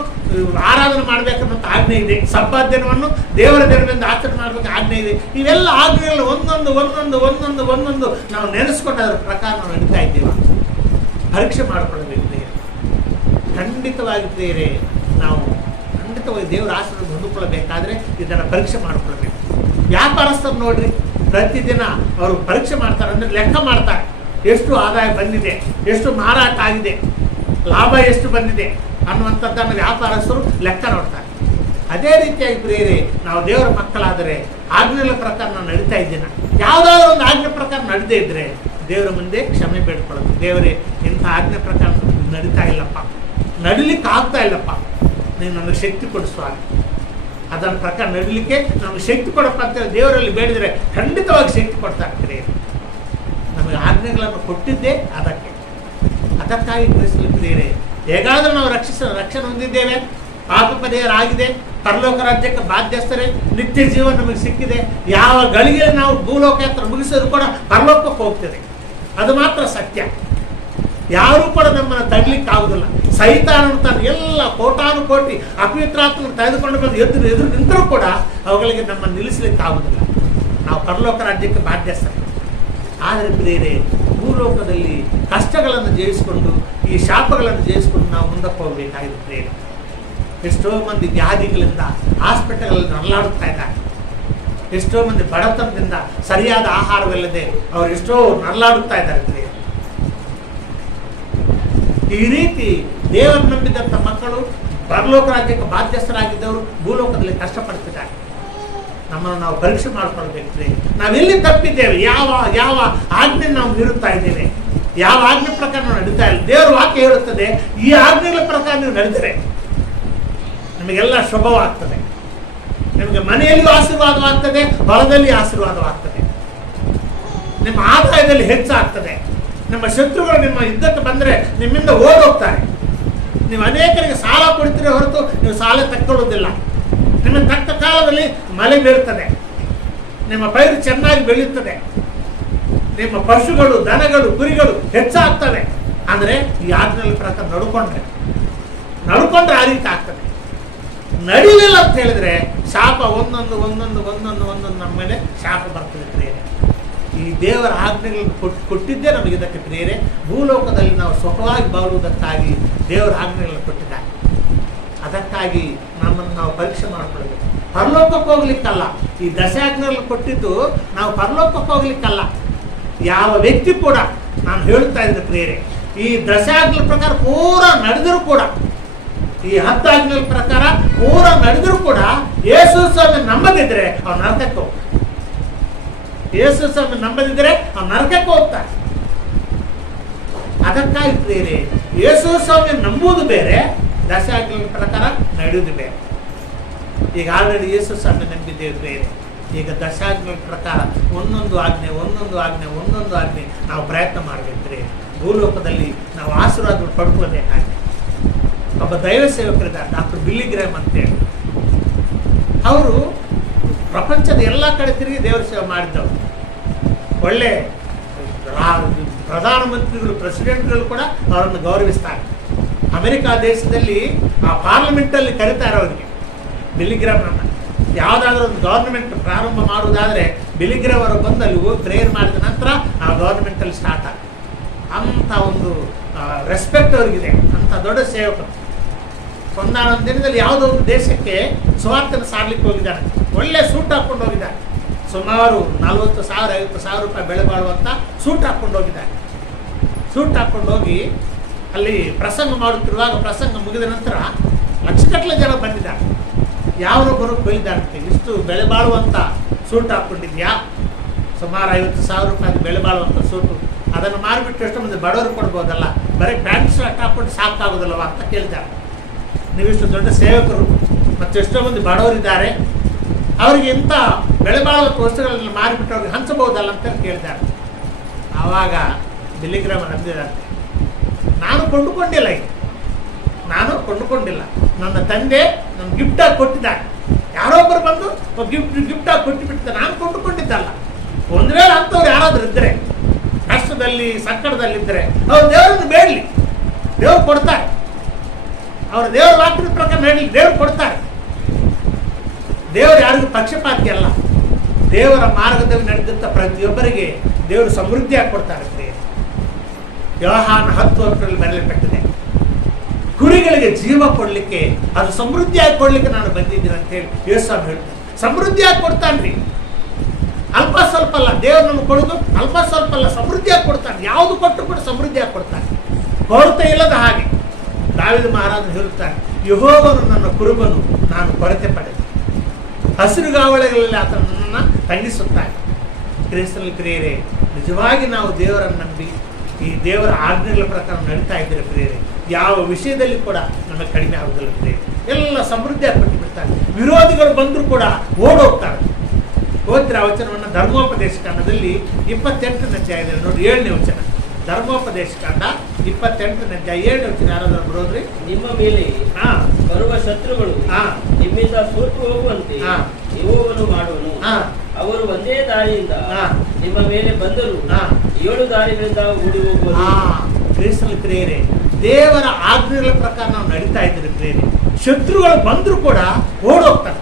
ಆರಾಧನೆ ಮಾಡಬೇಕನ್ನಂತ ಆಜ್ಞೆ ಇದೆ, ಸಬ್ಬತ್ ದಿನವನ್ನು ದೇವರ ದಿನದಿಂದ ಆಚರಣೆ ಮಾಡಬೇಕು ಆಜ್ಞೆ ಇದೆ. ಇವೆಲ್ಲ ಆಜ್ಞೆಗಳು ಒಂದೊಂದು ನಾವು ನೆನೆಸ್ಕೊಂಡು ಅದರ ಪ್ರಕಾರ ನಾವು ನಡೀತಾ ಇದ್ದೀವ. ಪರೀಕ್ಷೆ ಮಾಡಿಕೊಳ್ಳಬೇಕು ಪ್ರಿಯರೇ. ಖಂಡಿತವಾಗಿ ಪ್ರಿಯರೇ, ನಾವು ಖಂಡಿತವಾಗಿ ದೇವರ ಆಶೀರ್ವಾದ ಹೊಂದಿಕೊಳ್ಳಬೇಕಾದ್ರೆ ಇದನ್ನು ಪರೀಕ್ಷೆ ಮಾಡಿಕೊಳ್ಬೇಕು. ವ್ಯಾಪಾರಸ್ಥರು ನೋಡ್ರಿ, ಪ್ರತಿದಿನ ಅವರು ಪರೀಕ್ಷೆ ಮಾಡ್ತಾರೆ, ಅಂದರೆ ಲೆಕ್ಕ ಮಾಡ್ತಾರೆ. ಎಷ್ಟು ಆದಾಯ ಬಂದಿದೆ, ಎಷ್ಟು ಮಾರಾಟ ಆಗಿದೆ, ಲಾಭ ಎಷ್ಟು ಬಂದಿದೆ ಅನ್ನುವಂಥದ್ದನ್ನು ವ್ಯಾಪಾರಸ್ಥರು ಲೆಕ್ಕ ನೋಡ್ತಾರೆ. ಅದೇ ರೀತಿಯಾಗಿ ಪ್ರಿಯರೇ, ನಾವು ದೇವರ ಮಕ್ಕಳಾದರೆ ಆಜ್ಞೆಗಳ ಪ್ರಕಾರ ನಾವು ನಡೀತಾ ಇದ್ದೀನ, ಯಾವುದಾದ್ರೂ ಒಂದು ಆಜ್ಞೆ ಪ್ರಕಾರ ನಡೆದೇ ಇದ್ರೆ ದೇವರ ಮುಂದೆ ಕ್ಷಮೆ ಬೇಡ್ಕೊಳ್ಳೋದು. ದೇವರೇ, ಇಂಥ ಆಜ್ಞೆ ಪ್ರಕಾರ ನಡೀತಾ ಇಲ್ಲಪ್ಪ, ನಡಿಲಿಕ್ಕೆ ಆಗ್ತಾ ಇಲ್ಲಪ್ಪ, ನೀನು ನಮಗೆ ಶಕ್ತಿ ಕೊಡಿಸುವಾಗ ಅದರ ಪ್ರಕಾರ ನಡೀಲಿಕ್ಕೆ ನಮಗೆ ಶಕ್ತಿ ಕೊಡಪ್ಪ ಅಂತೇಳಿ ದೇವರಲ್ಲಿ ಬೇಡಿದರೆ ಖಂಡಿತವಾಗಿ ಶಕ್ತಿ ಕೊಡ್ತಾ ಇರ್ತೀರಿ. ನಮಗೆ ಆಜ್ಞೆಗಳನ್ನು ಕೊಟ್ಟಿದ್ದೇ ಅದಕ್ಕಾಗಿ ಕ್ರಿಸ್ತನ ಪ್ರಿಯರೇ, ಹೇಗಾದರೂ ನಾವು ರಕ್ಷಣೆ ಹೊಂದಿದ್ದೇವೆ, ಪಾಪ ಪರಿಹಾರ ಆಗಿದೆ, ಪರಲೋಕ ರಾಜ್ಯಕ್ಕೆ ಬಾಧ್ಯಸ್ಥರೇ, ನಿತ್ಯ ಜೀವನ ನಮಗೆ ಸಿಕ್ಕಿದೆ. ಯಾವ ಗಳಿಗೆ ನಾವು ಭೂಲೋಕ ಯಾತ್ರ ಮುಗಿಸೋದು ಕೂಡ ಪರಲೋಕಕ್ಕೆ ಹೋಗ್ತದೆ, ಅದು ಮಾತ್ರ ಸತ್ಯ. ಯಾರೂ ಕೂಡ ನಮ್ಮನ್ನು ತಡಲಿಕ್ಕೆ ಆಗುದಿಲ್ಲ. ಸೈತಾನನು ತನ್ನ ಎಲ್ಲ ಕೋಟಾನು ಕೋಟಿ ಅಪವಿತ್ರಾತ್ಮನ್ನು ತೆಗೆದುಕೊಂಡು ಬಂದು ಎದುರು ನಿಂತರೂ ಕೂಡ ಅವುಗಳಿಗೆ ನಮ್ಮನ್ನು ನಿಲ್ಲಿಸಲಿಕ್ಕೆ ಆಗುದಿಲ್ಲ. ನಾವು ಪರಲೋಕ ರಾಜ್ಯಕ್ಕೆ ಬಾಧ್ಯಸ್ಥರೇ. ಆದರೆ ಪ್ರಿಯರೇ, ಭೂಲೋಕದಲ್ಲಿ ಕಷ್ಟಗಳನ್ನು ಜಯಿಸಿಕೊಂಡು, ಈ ಶಾಪಗಳನ್ನು ಜಯಿಸಿಕೊಂಡು ನಾವು ಮುಂದಕ್ಕೆ ಹೋಗಬೇಕಾಗಿದೆ ಪ್ರಿಯರೇ. ಎಷ್ಟೋ ಮಂದಿ ವ್ಯಾಧಿಗಳಿಂದ ಹಾಸ್ಪಿಟಲ್ಗಳಲ್ಲಿ ನರಳಾಡುತ್ತಾ ಇದ್ದಾರೆ. ಎಷ್ಟೋ ಮಂದಿ ಬಡತನದಿಂದ ಸರಿಯಾದ ಆಹಾರವಿಲ್ಲದೆ ಅವರು ಎಷ್ಟೋ ನರಳಾಡುತ್ತಾ ಇದ್ದಾರೆ ಪ್ರಿಯರೇ. ಈ ರೀತಿ ದೇವರು ನಂಬಿದಂಥ ಮಕ್ಕಳು, ಪರಲೋಕ ರಾಜ್ಯಕ್ಕೆ ಬಾಧ್ಯಸ್ಥರಾಗಿದ್ದವರು ಭೂಲೋಕದಲ್ಲಿ ಕಷ್ಟಪಡ್ತಿದ್ದಾರೆ. ನಮ್ಮನ್ನು ನಾವು ಪರೀಕ್ಷೆ ಮಾಡ್ಕೊಳ್ಬೇಕು. ನಾವೆಲ್ಲಿ ತಪ್ಪಿದ್ದೇವೆ, ಯಾವ ಯಾವ ಆಜ್ಞೆ ನಾವು ಮೀರುತ್ತಾ ಇದ್ದೇವೆ, ಯಾವ ಆಜ್ಞೆ ಪ್ರಕಾರ ನಾವು ನಡೀತಾ ಇಲ್ಲ. ದೇವರ ವಾಕ್ಯ ಹೇಳುತ್ತದೆ, ಈ ಆಜ್ಞೆಗಳ ಪ್ರಕಾರ ನೀವು ನಡೆದರೆ ನಿಮಗೆಲ್ಲ ಶುಭವಾಗ್ತದೆ. ನಿಮಗೆ ಮನೆಯಲ್ಲಿಯೂ ಆಶೀರ್ವಾದವಾಗ್ತದೆ, ಹೊಲದಲ್ಲಿ ಆಶೀರ್ವಾದವಾಗ್ತದೆ, ನಿಮ್ಮ ಆದಾಯದಲ್ಲಿ ಹೆಚ್ಚಾಗ್ತದೆ. ನಿಮ್ಮ ಶತ್ರುಗಳು ನಿಮ್ಮ ಯುದ್ಧಕ್ಕೆ ಬಂದರೆ ನಿಮ್ಮಿಂದ ಓಡೋಗ್ತಾರೆ. ನೀವು ಅನೇಕರಿಗೆ ಸಾಲ ಕೊಡ್ತೀರಿ ಹೊರತು ನೀವು ಸಾಲ ತಕ್ಕೊಳ್ಳೋದಿಲ್ಲ. ನಿಮ್ಮ ತಕ್ಕ ಕಾಲದಲ್ಲಿ ಮಳೆ ಬೀಳ್ತದೆ, ನಿಮ್ಮ ಪೈರು ಚೆನ್ನಾಗಿ ಬೆಳೆಯುತ್ತದೆ, ನಿಮ್ಮ ಪಶುಗಳು, ದನಗಳು, ಕುರಿಗಳು ಹೆಚ್ಚಾಗ್ತವೆ. ಅಂದರೆ ಈ ಆಜ್ಞೆಗಳ ಪ್ರಕಾರ ನಡ್ಕೊಂಡ್ರೆ ಆ ರೀತಿ ಆಗ್ತದೆ. ನಡಿಲಿಲ್ಲ ಅಂತ ಹೇಳಿದ್ರೆ ಶಾಪ ಒಂದೊಂದು ನಮ್ಮ ಮೇಲೆ ಶಾಪ ಬರ್ತದೆ ಪ್ರಿಯರೇ. ಈ ದೇವರ ಆಜ್ಞೆಗಳನ್ನು ಕೊಟ್ಟಿದ್ದೇ ನಮಗೆ ಇದಕ್ಕೆ ಪ್ರಿಯರೇ. ಭೂಲೋಕದಲ್ಲಿ ನಾವು ಸುಖವಾಗಿ ಬಾಳುವುದಕ್ಕಾಗಿ ದೇವರ ಆಜ್ಞೆಗಳನ್ನು ಕೊಟ್ಟಿದ್ದಾರೆ. ಅದಕ್ಕಾಗಿ ನಮ್ಮನ್ನು ನಾವು ಪರೀಕ್ಷೆ ಮಾಡಿಕೊಳ್ಳಬೇಕು. ಪರಲೋಕಕ್ಕೆ ಹೋಗ್ಲಿಕ್ಕಲ್ಲ. ಈ ದಶಾಜ್ಞೆಗಳನ್ನು ಕೊಟ್ಟಿದ್ದು ನಾವು ಪರಲೋಕಕ್ಕೆ ಹೋಗ್ಲಿಕ್ಕಲ್ಲ. ಯಾವ ವ್ಯಕ್ತಿ ಕೂಡ, ನಾನು ಹೇಳ್ತಾ ಇದ್ದೆ ಪ್ರಿಯರೇ, ಈ ದಶಾಜ್ಞೆಗಳ ಪ್ರಕಾರ ಪೂರ ನಡೆದರೂ ಕೂಡ, ಈ 10 ಆಜ್ಞೆಗಳ ಪ್ರಕಾರ ಪೂರ ನಡೆದರೂ ಕೂಡ ಯೇಸು ಸ್ವಾಮಿ ನಂಬದಿದ್ರೆ ಅವ್ನು ನರಕಕ್ಕೆ ಹೋಗ್ತಾನೆ. ಯೇಸು ಸ್ವಾಮಿ ನಂಬದಿದ್ರೆ ಅವ್ನು ನರಕಕ್ಕೆ ಹೋಗ್ತಾನೆ. ಅದಕ್ಕಾಗಿ ಪ್ರಿಯರೇ, ಯೇಸು ಸ್ವಾಮಿ ನಂಬುವುದು ಬೇರೆ, ದಶಾಜ್ಞೆಗಳ ಪ್ರಕಾರ ನಡೆಯುವುದು ಬೇರೆ. ಈಗ ಆಲ್ರೆಡಿ ಯೇಸು ಸ್ವಾಮಿ ನಂಬಿದ್ದೇವೆ ಪ್ರಿಯರೇ. ಈಗ ದಶಾಜ್ಞೆಗಳ ಪ್ರಕಾರ ಒಂದೊಂದು ಆಜ್ಞೆ ನಾವು ಪ್ರಯತ್ನ ಮಾಡಬೇಕ್ರಿ. ಭೂಲೋಕದಲ್ಲಿ ನಾವು ಆಶೀರ್ವಾದ ಪಡ್ಕೊಳ್ಬೇಕಾಗಿದೆ. ಒಬ್ಬ ದೈವ ಸೇವಕರಿದ್ದಾರೆ, ಡಾಕ್ಟರ್ ಬಿಲ್ಲಿ ಗ್ರಾಮ್ ಅಂತೇಳಿ. ಅವರು ಪ್ರಪಂಚದ ಎಲ್ಲ ಕಡೆ ತಿರುಗಿ ದೇವರ ಸೇವೆ ಮಾಡಿದ್ದವರು. ಒಳ್ಳೆ ಪ್ರಧಾನಮಂತ್ರಿಗಳು, ಪ್ರೆಸಿಡೆಂಟ್ಗಳು ಕೂಡ ಅವರನ್ನು ಗೌರವಿಸ್ತಾರೆ. ಅಮೆರಿಕ ದೇಶದಲ್ಲಿ ಆ ಪಾರ್ಲಿಮೆಂಟಲ್ಲಿ ಕರೀತಾರೆ ಅವರಿಗೆ ಬಿಲ್ಲಿ ಗ್ರಾಮ್ರನ್ನ. ಯಾವುದಾದ್ರೂ ಒಂದು ಗೌರ್ಮೆಂಟ್ ಪ್ರಾರಂಭ ಮಾಡುವುದಾದರೆ ಬಿಲ್ಲಿ ಗ್ರಾಮ್ ಅವರು ಬಂದು ಅಲ್ಲಿ ಹೋಗಿ ಪ್ರೇಯರ್ ಮಾಡಿದ ನಂತರ ಆ ಗೌರ್ಮೆಂಟಲ್ಲಿ ಸ್ಟಾರ್ಟ್ ಆಗ್ತದೆ. ಅಂಥ ಒಂದು ರೆಸ್ಪೆಕ್ಟ್ ಅವ್ರಿಗಿದೆ, ಅಂಥ ದೊಡ್ಡ ಸೇವಕರು. ಒಂದಾನೊಂದು ದಿನದಲ್ಲಿ ಯಾವುದೋ ಒಂದು ದೇಶಕ್ಕೆ ಸುವಾರ್ತೆನ ಸಾರ್ಲಿಕ್ಕೆ ಹೋಗಿದ್ದಾರೆ. ಒಳ್ಳೆ ಸೂಟ್ ಹಾಕ್ಕೊಂಡು ಹೋಗಿದ್ದಾರೆ. ಸುಮಾರು 40,000-50,000 ರೂಪಾಯಿ ಬೆಳೆ ಬಾಳುವಂಥ ಸೂಟ್ ಹಾಕ್ಕೊಂಡು ಹೋಗಿದ್ದಾರೆ. ಸೂಟ್ ಹಾಕ್ಕೊಂಡು ಹೋಗಿ ಅಲ್ಲಿ ಪ್ರಸಂಗ ಮಾಡುತ್ತಿರುವಾಗ, ಪ್ರಸಂಗ ಮುಗಿದ ನಂತರ ಲಕ್ಷಗಟ್ಟಲೆ ಜನ ಬಂದಿದ್ದಾರೆ. ಯಾವನೊಬ್ಬರು ಕೊಯ್ದಿದ್ದಾರೆ, ಇಷ್ಟು ಬೆಳೆ ಬಾಳುವಂಥ ಸೂಟ್ ಹಾಕ್ಕೊಂಡಿದ್ಯಾ, ಸುಮಾರು 50,000 ರೂಪಾಯಿ ಬೆಳೆ ಬಾಳುವಂಥ ಸೂಟು, ಅದನ್ನು ಮಾರಿಬಿಟ್ಟು ಎಷ್ಟು ಮಂದಿ ಬಡವರು ಕೊಡ್ಬೋದಲ್ಲ, ಬರೀ ಪ್ಯಾಂಟ್ ಶರ್ಟ್ ಹಾಕ್ಕೊಂಡು ಸಾಕಾಗೋದಲ್ಲವ ಅಂತ ಕೇಳಿದ್ದಾರೆ. ನೀವಿಷ್ಟು ದೊಡ್ಡ ಸೇವಕರು ಮತ್ತು ಎಷ್ಟೋ ಮಂದಿ ಬಡವರಿದ್ದಾರೆ, ಅವರಿಗೆ ಇಂಥ ಬೆಳೆ ಬಾಳುವಂಥ ವಸ್ತುಗಳನ್ನು ಮಾರಿಬಿಟ್ಟು ಅವ್ರಿಗೆ ಹಂಚಬಹುದಲ್ಲ ಅಂತ ಕೇಳಿದ್ದಾರೆ. ಆವಾಗ ಬಿಲ್ಲಿ ಗ್ರಾಮ್ ನಂಬಿದ್ದಾರೆ, ನಾನು ಕೊಂಡುಕೊಂಡಿಲ್ಲ, ನನ್ನ ತಂದೆ ನನ್ನ ಗಿಫ್ಟಾಗಿ ಕೊಟ್ಟಿದ್ದಾರೆ. ಯಾರೊಬ್ಬರು ಬಂದು ಗಿಫ್ಟಾಗಿ ಕೊಟ್ಟು ನಾನು ಕೊಂಡುಕೊಂಡಿದ್ದಲ್ಲ. ಒಂದು ವೇಳೆ ಅಂಥವ್ರು ಯಾರಾದರೂ ಇದ್ದರೆ, ಕಷ್ಟದಲ್ಲಿ ಸಂಕಟದಲ್ಲಿದ್ದರೆ ಅವ್ರು ದೇವರನ್ನು ಬೇಡಲಿ, ದೇವರು ಕೊಡ್ತಾರೆ. ಅವರು ದೇವರ ವಾಕ್ಯದ ಪ್ರಕಾರ ನಡೀಲಿ, ದೇವರು ಕೊಡ್ತಾರೆ. ದೇವರು ಯಾರಿಗೂ ಪಕ್ಷಪಾತಿ ಅಲ್ಲ. ದೇವರ ಮಾರ್ಗದಲ್ಲಿ ನಡೆದಂಥ ಪ್ರತಿಯೊಬ್ಬರಿಗೆ ದೇವರು ಸಮೃದ್ಧಿಯಾಗಿ ಕೊಡ್ತಾರೆ. ಯೋಹಾನ 10:10 ಬರೆಯಲ್ಪಟ್ಟಿದೆ, ಕುರಿಗಳಿಗೆ ಜೀವ ಕೊಡ್ಲಿಕ್ಕೆ, ಅದು ಸಮೃದ್ಧಿಯಾಗಿ ಕೊಡ್ಲಿಕ್ಕೆ ನಾನು ಬಂದಿದ್ದೀನಿ ಅಂತ ಹೇಳಿ ಯೇಸು ಹೇಳ್ತಾರೆ. ಸಮೃದ್ಧಿಯಾಗಿ ಕೊಡ್ತಾನ್ರಿ, ಅಲ್ಪ ಸ್ವಲ್ಪ ಅಲ್ಲ. ದೇವರು ನಮ್ಗೆ ಕೊಡೋದು ಅಲ್ಪ ಸ್ವಲ್ಪ ಅಲ್ಲ, ಸಮೃದ್ಧಿಯಾಗಿ ಕೊಡ್ತಾನೆ. ಯಾವುದು ಕೊಟ್ಟು ಕೂಡ ಸಮೃದ್ಧಿಯಾಗಿ ಕೊಡ್ತಾನೆ, ಕೊರತೆ ಇಲ್ಲದ ಹಾಗೆ. ದಾವೀದ ಮಹಾರಾಜನು ಹೇಳುತ್ತಾನೆ, ಯೆಹೋವನು ನನ್ನ ಕುರುಬನು, ನಾನು ಕೊರತೆ ಪಡೆದೆ. ಹಸಿರುಗಾವಳೆಗಳಲ್ಲಿ ಆತ ನನ್ನನ್ನು ತಂಗಿಸುತ್ತಾನೆ. ಕ್ರಿಸ್ತನಲ್ಲಿ ಪ್ರಿಯರೇ, ನಿಜವಾಗಿ ನಾವು ದೇವರನ್ನು ನಂಬಿ ಈ ದೇವರ ಆಜ್ಞೆಗಳ ಪ್ರಕಾರ ನಡೀತಾ ಇದ್ದಾರೆ ಪ್ರಿಯರೇ, ಯಾವ ವಿಷಯದಲ್ಲಿ ಕೂಡ ನಮಗೆ ಕಡಿಮೆ ಆಗುವುದಿಲ್ಲ ಪ್ರಿಯರೇ. ಎಲ್ಲ ಸಮೃದ್ಧಿಯಾಗಿ ಕೊಟ್ಟು ಬಿಡ್ತಾರೆ. ವಿರೋಧಿಗಳು ಬಂದರೂ ಕೂಡ ಓಡೋಗ್ತಾರೆ. ಓದಿರ ವಚನವನ್ನು ಧರ್ಮೋಪದೇಶ ಕಾಂಡದಲ್ಲಿ 28ನೇ ಅಧ್ಯಾಯದಲ್ಲಿ ನೋಡಿ, 7ನೇ ವಚನ. ಧರ್ಮೋಪದೇಶ ಕಾಂಡ 28ನೇ ಅಧ್ಯಾಯ 7ನೇ ವಚನ. ಯಾರಾದ್ರೂ ಬರೋದ್ರಿ? ನಿಮ್ಮ ಮೇಲೆ ಬರುವ ಶತ್ರುಗಳು ನಿಮ್ಮಿಂದ ಸೋತು ಹೋಗುವಂತೆ ಯೆಹೋವನು ಮಾಡುವನು. ಅವರು ಒಂದೇ ದಾರಿಯಿಂದ ನಿಮ್ಮ ಮೇಲೆ ಬಂದರು 7 ದಾರಿಗಳಿಂದ ಓಡಿ ಹೋಗುವುದು. ಕ್ರಿಸ್ತನಲ್ಲಿ ಪ್ರಿಯರೇ, ದೇವರ ಆಜ್ಞೆಗಳ ಪ್ರಕಾರ ನಾವು ನಡೀತಾ ಇದ್ದೀರಿ ಪ್ರಿಯರೇ. ಶತ್ರುಗಳು ಬಂದರೂ ಕೂಡ ಓಡೋಗ್ತಾರೆ.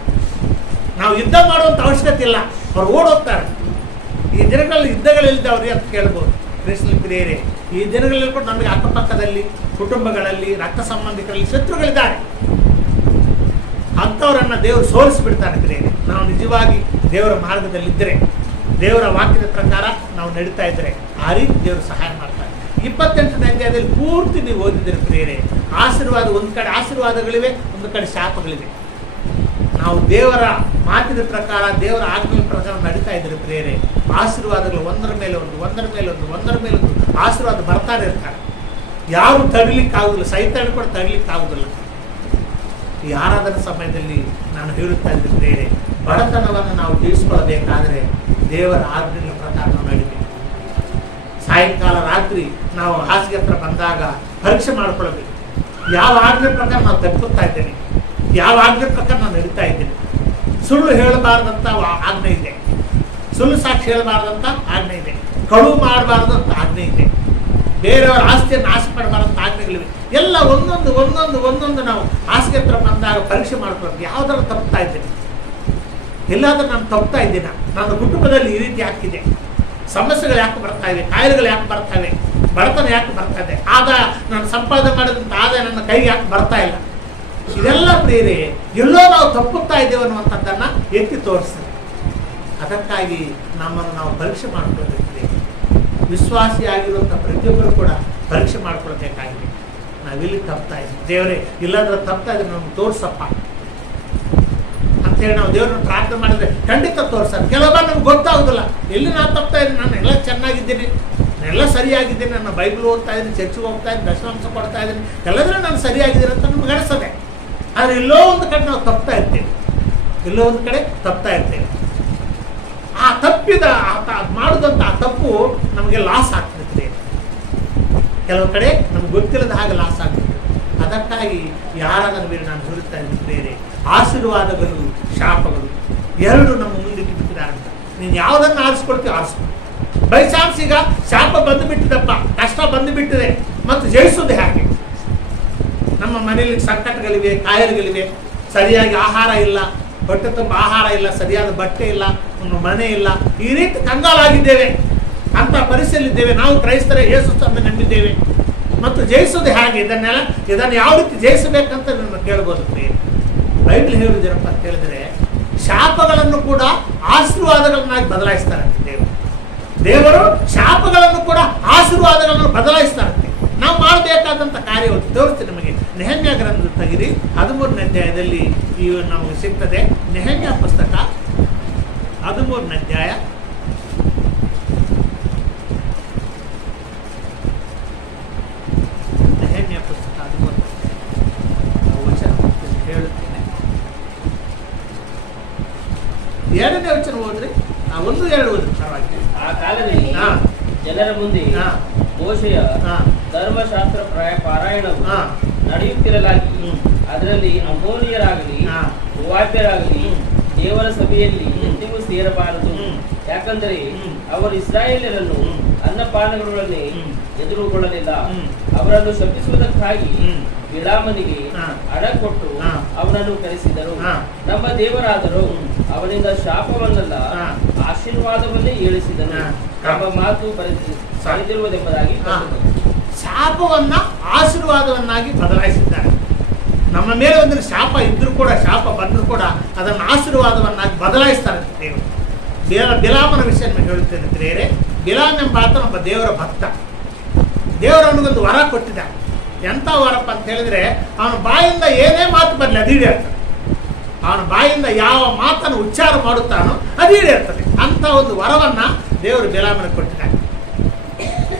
ನಾವು ಯುದ್ಧ ಮಾಡುವಂಥ ಅವಶ್ಯಕತೆ ಇಲ್ಲ, ಅವ್ರು ಓಡೋಗ್ತಾರೆ. ಈ ದಿನಗಳಲ್ಲಿ ಯುದ್ಧಗಳಿಲ್ಲದವ್ರಿ ಅಂತ ಕೇಳ್ಬೋದು. ಕ್ರಿಸ್ತನಲ್ಲಿ ಪ್ರಿಯರೇ, ಈ ದಿನಗಳಲ್ಲಿ ಕೂಡ ನಮಗೆ ಅಕ್ಕಪಕ್ಕದಲ್ಲಿ, ಕುಟುಂಬಗಳಲ್ಲಿ, ರಕ್ತ ಸಂಬಂಧಿಕರಲ್ಲಿ ಶತ್ರುಗಳಿದ್ದಾರೆ. ಅಂಥವರನ್ನು ದೇವರು ಸೋಲಿಸಿಬಿಡ್ತಾನೆ ಪ್ರಿಯರೇ. ನಾವು ನಿಜವಾಗಿ ದೇವರ ಮಾರ್ಗದಲ್ಲಿದ್ದರೆ, ದೇವರ ವಾಕ್ಯದ ಪ್ರಕಾರ ನಾವು ನಡೀತಾ ಇದ್ದರೆ ಆ ರೀತಿ ದೇವರು ಸಹಾಯ ಮಾಡ್ತಾರೆ. 28ನೇ ಅಧ್ಯಾಯದಲ್ಲಿ ಪೂರ್ತಿ ನೀವು ಓದಿದ್ದೀರಿ ಪ್ರಿಯರೇ. ಆಶೀರ್ವಾದ, ಒಂದು ಕಡೆ ಆಶೀರ್ವಾದಗಳಿವೆ, ಒಂದು ಕಡೆ ಶಾಪಗಳಿವೆ. ನಾವು ದೇವರ ಮಾತಿನ ಪ್ರಕಾರ, ದೇವರ ಆಜ್ಞೆ ಪ್ರಕಾರ ನಡೀತಾ ಇದ್ರೆ ಪ್ರೇರೆ, ಆಶೀರ್ವಾದಗಳು ಒಂದರ ಮೇಲೆ ಒಂದು ಆಶೀರ್ವಾದ ಬರ್ತಾನೆ ಇರ್ತಾರೆ. ಯಾರು ತಡಲಿಕ್ಕಾಗುದಿಲ್ಲ, ಸೈತಾನ ಕೂಡ ತಡಲಿಕ್ಕಾಗುದಿಲ್ಲ. ಈ ಆರಾಧನಾ ಸಮಯದಲ್ಲಿ ನಾನು ಹೇಳುತ್ತಾ ಇದ್ದೀನಿ ಪ್ರೇರೆ, ಬಡತನವನ್ನು ನಾವು ಜಯಿಸ್ಕೊಳ್ಬೇಕಾದ್ರೆ ದೇವರ ಆಜ್ಞೆಯ ಪ್ರಕಾರ ನಾವು ನಡಿಬೇಕು. ಸಾಯಂಕಾಲ ರಾತ್ರಿ ನಾವು ಹಾಸಿಗೆ ಹತ್ರ ಬಂದಾಗ ಪರೀಕ್ಷೆ ಮಾಡ್ಕೊಳ್ಬೇಕು. ಯಾವ ಆಜ್ಞೆ ಪ್ರಕಾರ ನಾವು ತಪ್ಪುತ್ತಾ ಇದ್ದೇನೆ, ಯಾವ ಆಜ್ಞೆ ಪ್ರಕಾರ ನಾನು ನಡೀತಾ ಇದ್ದೇನೆ. ಸುಳ್ಳು ಹೇಳಬಾರ್ದಂತ ಆಜ್ಞೆ ಇದೆ, ಸುಳ್ಳು ಸಾಕ್ಷಿ ಹೇಳಬಾರ್ದಂತ ಆಜ್ಞೆ ಇದೆ, ಕಳುವು ಮಾಡಬಾರ್ದಂತ ಆಜ್ಞೆ ಇದೆ, ಬೇರೆಯವರ ಆಸ್ತಿಯನ್ನು ಆಸೆ ಪಡಬಾರ್ದಂತ ಆಜ್ಞೆಗಳಿವೆ. ಎಲ್ಲ ಒಂದೊಂದು ನಾವು ಹಾಸಿಗೆ ಹತ್ರ ಬಂದಾಗ ಪರೀಕ್ಷೆ ಮಾಡ್ಕೊಳ್ಬೇಕು. ಯಾವ್ದಾರು ತಪ್ಪುತ್ತಾ ಇದ್ದೇನೆ, ಎಲ್ಲಾದ್ರೂ ನಾನು ತಪ್ಪುತ್ತಾ ಇದ್ದೇನೆ, ನನ್ನ ಕುಟುಂಬದಲ್ಲಿ ಈ ರೀತಿ ಆಗ್ತಿದೆ, ಸಮಸ್ಯೆಗಳು ಯಾಕೆ ಬರ್ತಾ ಇವೆ, ಕಾಯಿಲೆಗಳು ಯಾಕೆ ಬರ್ತಾ ಇವೆ, ಬಡತನ ಯಾಕೆ ಬರ್ತಾ ಇದೆ, ಆದಾಯ ನಾನು ಸಂಪಾದನೆ ಮಾಡಿದಂಥ ಆದಾಯ ನನ್ನ ಕೈಗೆ ಯಾಕೆ ಬರ್ತಾ ಇಲ್ಲ, ಇದೆಲ್ಲ ಪ್ರೇರೆ ಎಲ್ಲೋ ನಾವು ತಪ್ಪುತ್ತಾ ಇದ್ದೇವೆ ಅನ್ನುವಂಥದ್ದನ್ನು ಎತ್ತಿ ತೋರಿಸ್ತದೆ. ಅದಕ್ಕಾಗಿ ನಮ್ಮನ್ನು ನಾವು ಪರೀಕ್ಷೆ ಮಾಡ್ಕೊಳ್ಬೇಕು. ವಿಶ್ವಾಸಿಯಾಗಿರುವಂಥ ಪ್ರತಿಯೊಬ್ಬರು ಕೂಡ ಪರೀಕ್ಷೆ ಮಾಡ್ಕೊಳ್ಬೇಕಾಗಿದೆ. ನಾವಿಲ್ಲಿ ತಪ್ತಾ ಇದ್ದೀವಿ, ದೇವರೇ ಇಲ್ಲಾಂದ್ರೆ ತಪ್ತಾ ಇದ್ರೆ ನಮ್ಗೆ ತೋರ್ಸಪ್ಪ ಅಂತೇಳಿ ನಾವು ದೇವ್ರನ್ನ ಪ್ರಾರ್ಥನೆ ಮಾಡಿದ್ರೆ ಖಂಡಿತ ತೋರ್ಸೋದು. ಕೆಲವೊಬ್ಬರು ನಮ್ಗೆ ಗೊತ್ತಾಗೋದಿಲ್ಲ, ಎಲ್ಲಿ ನಾನು ತಪ್ತಾ ಇದ್ದೀನಿ, ನಾನು ಎಲ್ಲ ಚೆನ್ನಾಗಿದ್ದೀನಿ, ಎಲ್ಲ ಸರಿಯಾಗಿದ್ದೀನಿ, ನನ್ನ ಬೈಬಲ್ ಓದ್ತಾ ಇದ್ದೀನಿ, ಚರ್ಚಿಗೆ ಹೋಗ್ತಾ ಇದ್ದೀನಿ, ದಶಮಾಂಶ ಕೊಡ್ತಾ ಇದ್ದೀನಿ, ಎಲ್ಲದರೂ ನಾನು ಸರಿಯಾಗಿದ್ದೀನಿ ಅಂತ ನಮ್ಗೆ ಅನಿಸ್ತದೆ. ಆದರೆ ಎಲ್ಲೋ ಒಂದು ಕಡೆ ನಾವು ತಪ್ತಾ ಇರ್ತೇವೆ, ಆ ತಪ್ಪಿದ ಮಾಡಿದಂಥ ಆ ತಪ್ಪು ನಮಗೆ ಲಾಸ್ ಆಗ್ತಿರ್ತದೆ. ಕೆಲವು ಕಡೆ ನಮ್ಗೆ ಗೊತ್ತಿಲ್ಲದ ಹಾಗೆ ಲಾಸ್ ಆಗ್ತದೆ. ಅದಕ್ಕಾಗಿ ಯಾರಾದರೂ ಬೇರೆ ನಾನು ಹೇಳುತ್ತಾ ಇದ್ದೀನಿ ಬೇರೆ, ಆಶೀರ್ವಾದಗಳು ಶಾಪಗಳು ಎರಡು ನಮ್ಮ ಮುಂದೆ ಬಿಟ್ಟಿದ್ದಾರೆ ಅಂತ. ನೀನು ಯಾವುದನ್ನು ಆರಿಸ್ಕೊಳ್ತೀವಿ ಆರಿಸ್ಕೊ. ಬೈ ಚಾನ್ಸ್ ಈಗ ಶಾಪ ಬಂದು ಬಿಟ್ಟಿದಪ್ಪ, ಕಷ್ಟ ಬಂದು ಬಿಟ್ಟಿದೆ, ಮತ್ತು ಜಯಿಸೋದು ಹೇಗೆ? ನಮ್ಮ ಮನೆಯಲ್ಲಿ ಸಂಕಟಗಳಿವೆ, ಕಾಯಿಲೆಗಳಿವೆ, ಸರಿಯಾಗಿ ಆಹಾರ ಇಲ್ಲ, ಹೊಟ್ಟೆ ತುಂಬ ಆಹಾರ ಇಲ್ಲ, ಸರಿಯಾದ ಬಟ್ಟೆ ಇಲ್ಲ, ನಮ್ಮ ಮನೆ ಇಲ್ಲ, ಈ ರೀತಿ ಕಂಗಾಲಾಗಿದ್ದೇವೆ, ಅಂತ ಪರಿಸ್ಥಿತಿಯಲ್ಲಿದ್ದೇವೆ. ನಾವು ಕ್ರೈಸ್ತರೇ ಯೇಸು ಸ್ವಾಮಿ ನಂಬಿದ್ದೇವೆ, ಮತ್ತು ಜಯಿಸೋದು ಹೇಗೆ? ಇದನ್ನು ಯಾವ ರೀತಿ ಜಯಿಸಬೇಕಂತ ನನ್ನ ಕೇಳ್ಬೋದು. ಬೈಬಲ್ ಹೇಳುವುದೇನಪ್ಪ ಅಂತ ಹೇಳಿದ್ರೆ, ಶಾಪಗಳನ್ನು ಕೂಡ ಆಶೀರ್ವಾದಗಳನ್ನಾಗಿ ಬದಲಾಯಿಸ್ತಾರಂತೆ ದೇವರು ಶಾಪಗಳನ್ನು ಕೂಡ ಆಶೀರ್ವಾದಗಳನ್ನು ಬದಲಾಯಿಸ್ತಾರಂತೆ. ನಾವು ಮಾಡಬೇಕಾದಂಥ ಕಾರ್ಯಗಳು ತೋರಿಸ್ತೀನಿ ನಿಮಗೆ. ನೆಹಮ್ಯ ಗ್ರಂಥದ ತೆಗಿರಿ, 13ನೇ ಅಧ್ಯಾಯದಲ್ಲಿ ಇವು ನಮಗೆ ಸಿಗ್ತದೆ. ನೆಹಮ್ಯ ಪುಸ್ತಕ 13ನೇ ಅಧ್ಯಾಯ, ನೆಹಮ್ಯ ಪುಸ್ತಕ 13 ವಚನ ಹೇಳುತ್ತೇನೆ. 2ನೇ ವಚನ ಓದ್ರಿ, 1-2 ಓದ್ರಿ ಪರವಾಗಿ. ಆ ಕಾಲದಲ್ಲಿ ಜನರ ಮುಂದೆ ಮೋಶೆಯ ಧರ್ಮಶಾಸ್ತ್ರ ಪಾರಾಯಣವು ನಡೆಯುತ್ತಿರಲಾಗಿ ಅದರಲ್ಲಿ ಅಮೋನಿಯರಾಗಲಿ ಮೋವಾಬ್ಯರಾಗಲಿ ದೇವರ ಸಭೆಯಲ್ಲಿ ಎಂದಿಗೂ ಸೇರಬಾರದು. ಯಾಕಂದರೆ ಅವರು ಇಸ್ರಾಯೇಲರನ್ನು ಅನ್ನಪಾನಗಳೊಡನೆ ಎದುರುಗೊಳ್ಳಲಿಲ್ಲ. ಅವರನ್ನು ಶಪಿಸುವುದಕ್ಕಾಗಿ ಬಿಳಾಮನಿಗೆ ಹಣ ಕೊಟ್ಟು ಅವನನ್ನು ಕರೆಸಿದರು. ನಮ್ಮ ದೇವರಾದರೂ ಅವನಿಂದ ಶಾಪವನ್ನಲ್ಲ ಆಶೀರ್ವಾದವನ್ನೇ ಹೇಳಿಸಿದನು ಎಂಬ ಮಾತು ಬರೆದಿರುವುದೆಂಬುದಾಗಿ ಶಾಪವನ್ನ ಆಶೀರ್ವಾದವನ್ನಾಗಿ ಬದಲಾಯಿಸಿದ್ದಾರೆ. ನಮ್ಮ ಮೇಲೆ ಒಂದು ಶಾಪ ಇದ್ರೂ ಕೂಡ, ಶಾಪ ಬಂದರೂ ಕೂಡ ಅದನ್ನು ಆಶೀರ್ವಾದವನ್ನಾಗಿ ಬದಲಾಯಿಸ್ತಾರೆ ದೇವರು. ಬಿಲಾಮನ ವಿಷಯ ನಿಮಗೆ ಹೇಳುತ್ತೇನೆ ಪ್ರಿಯರೇ. ಬಿಲಾಮ್ ಎಂಬ ಆತ ಒಬ್ಬ ದೇವರ ಭಕ್ತ. ದೇವರು ಅವನಿಗೊಂದು ವರ ಕೊಟ್ಟಿದ್ದ. ಎಂಥ ವರಪ್ಪ ಅಂತ ಹೇಳಿದ್ರೆ, ಅವನ ಬಾಯಿಂದ ಏನೇ ಮಾತು ಬರಲಿ ಅದು ಈಡೇರ್ತದೆ. ಅವನ ಬಾಯಿಂದ ಯಾವ ಮಾತನ್ನು ಉಚ್ಚಾರ ಮಾಡುತ್ತಾನೋ ಅದು ಈಡೇರ್ತದೆ. ಅಂಥ ಒಂದು ವರವನ್ನ ದೇವರು ಬಿಲಾಮನಿಗೆ ಕೊಟ್ಟಿದ್ದಾನೆ.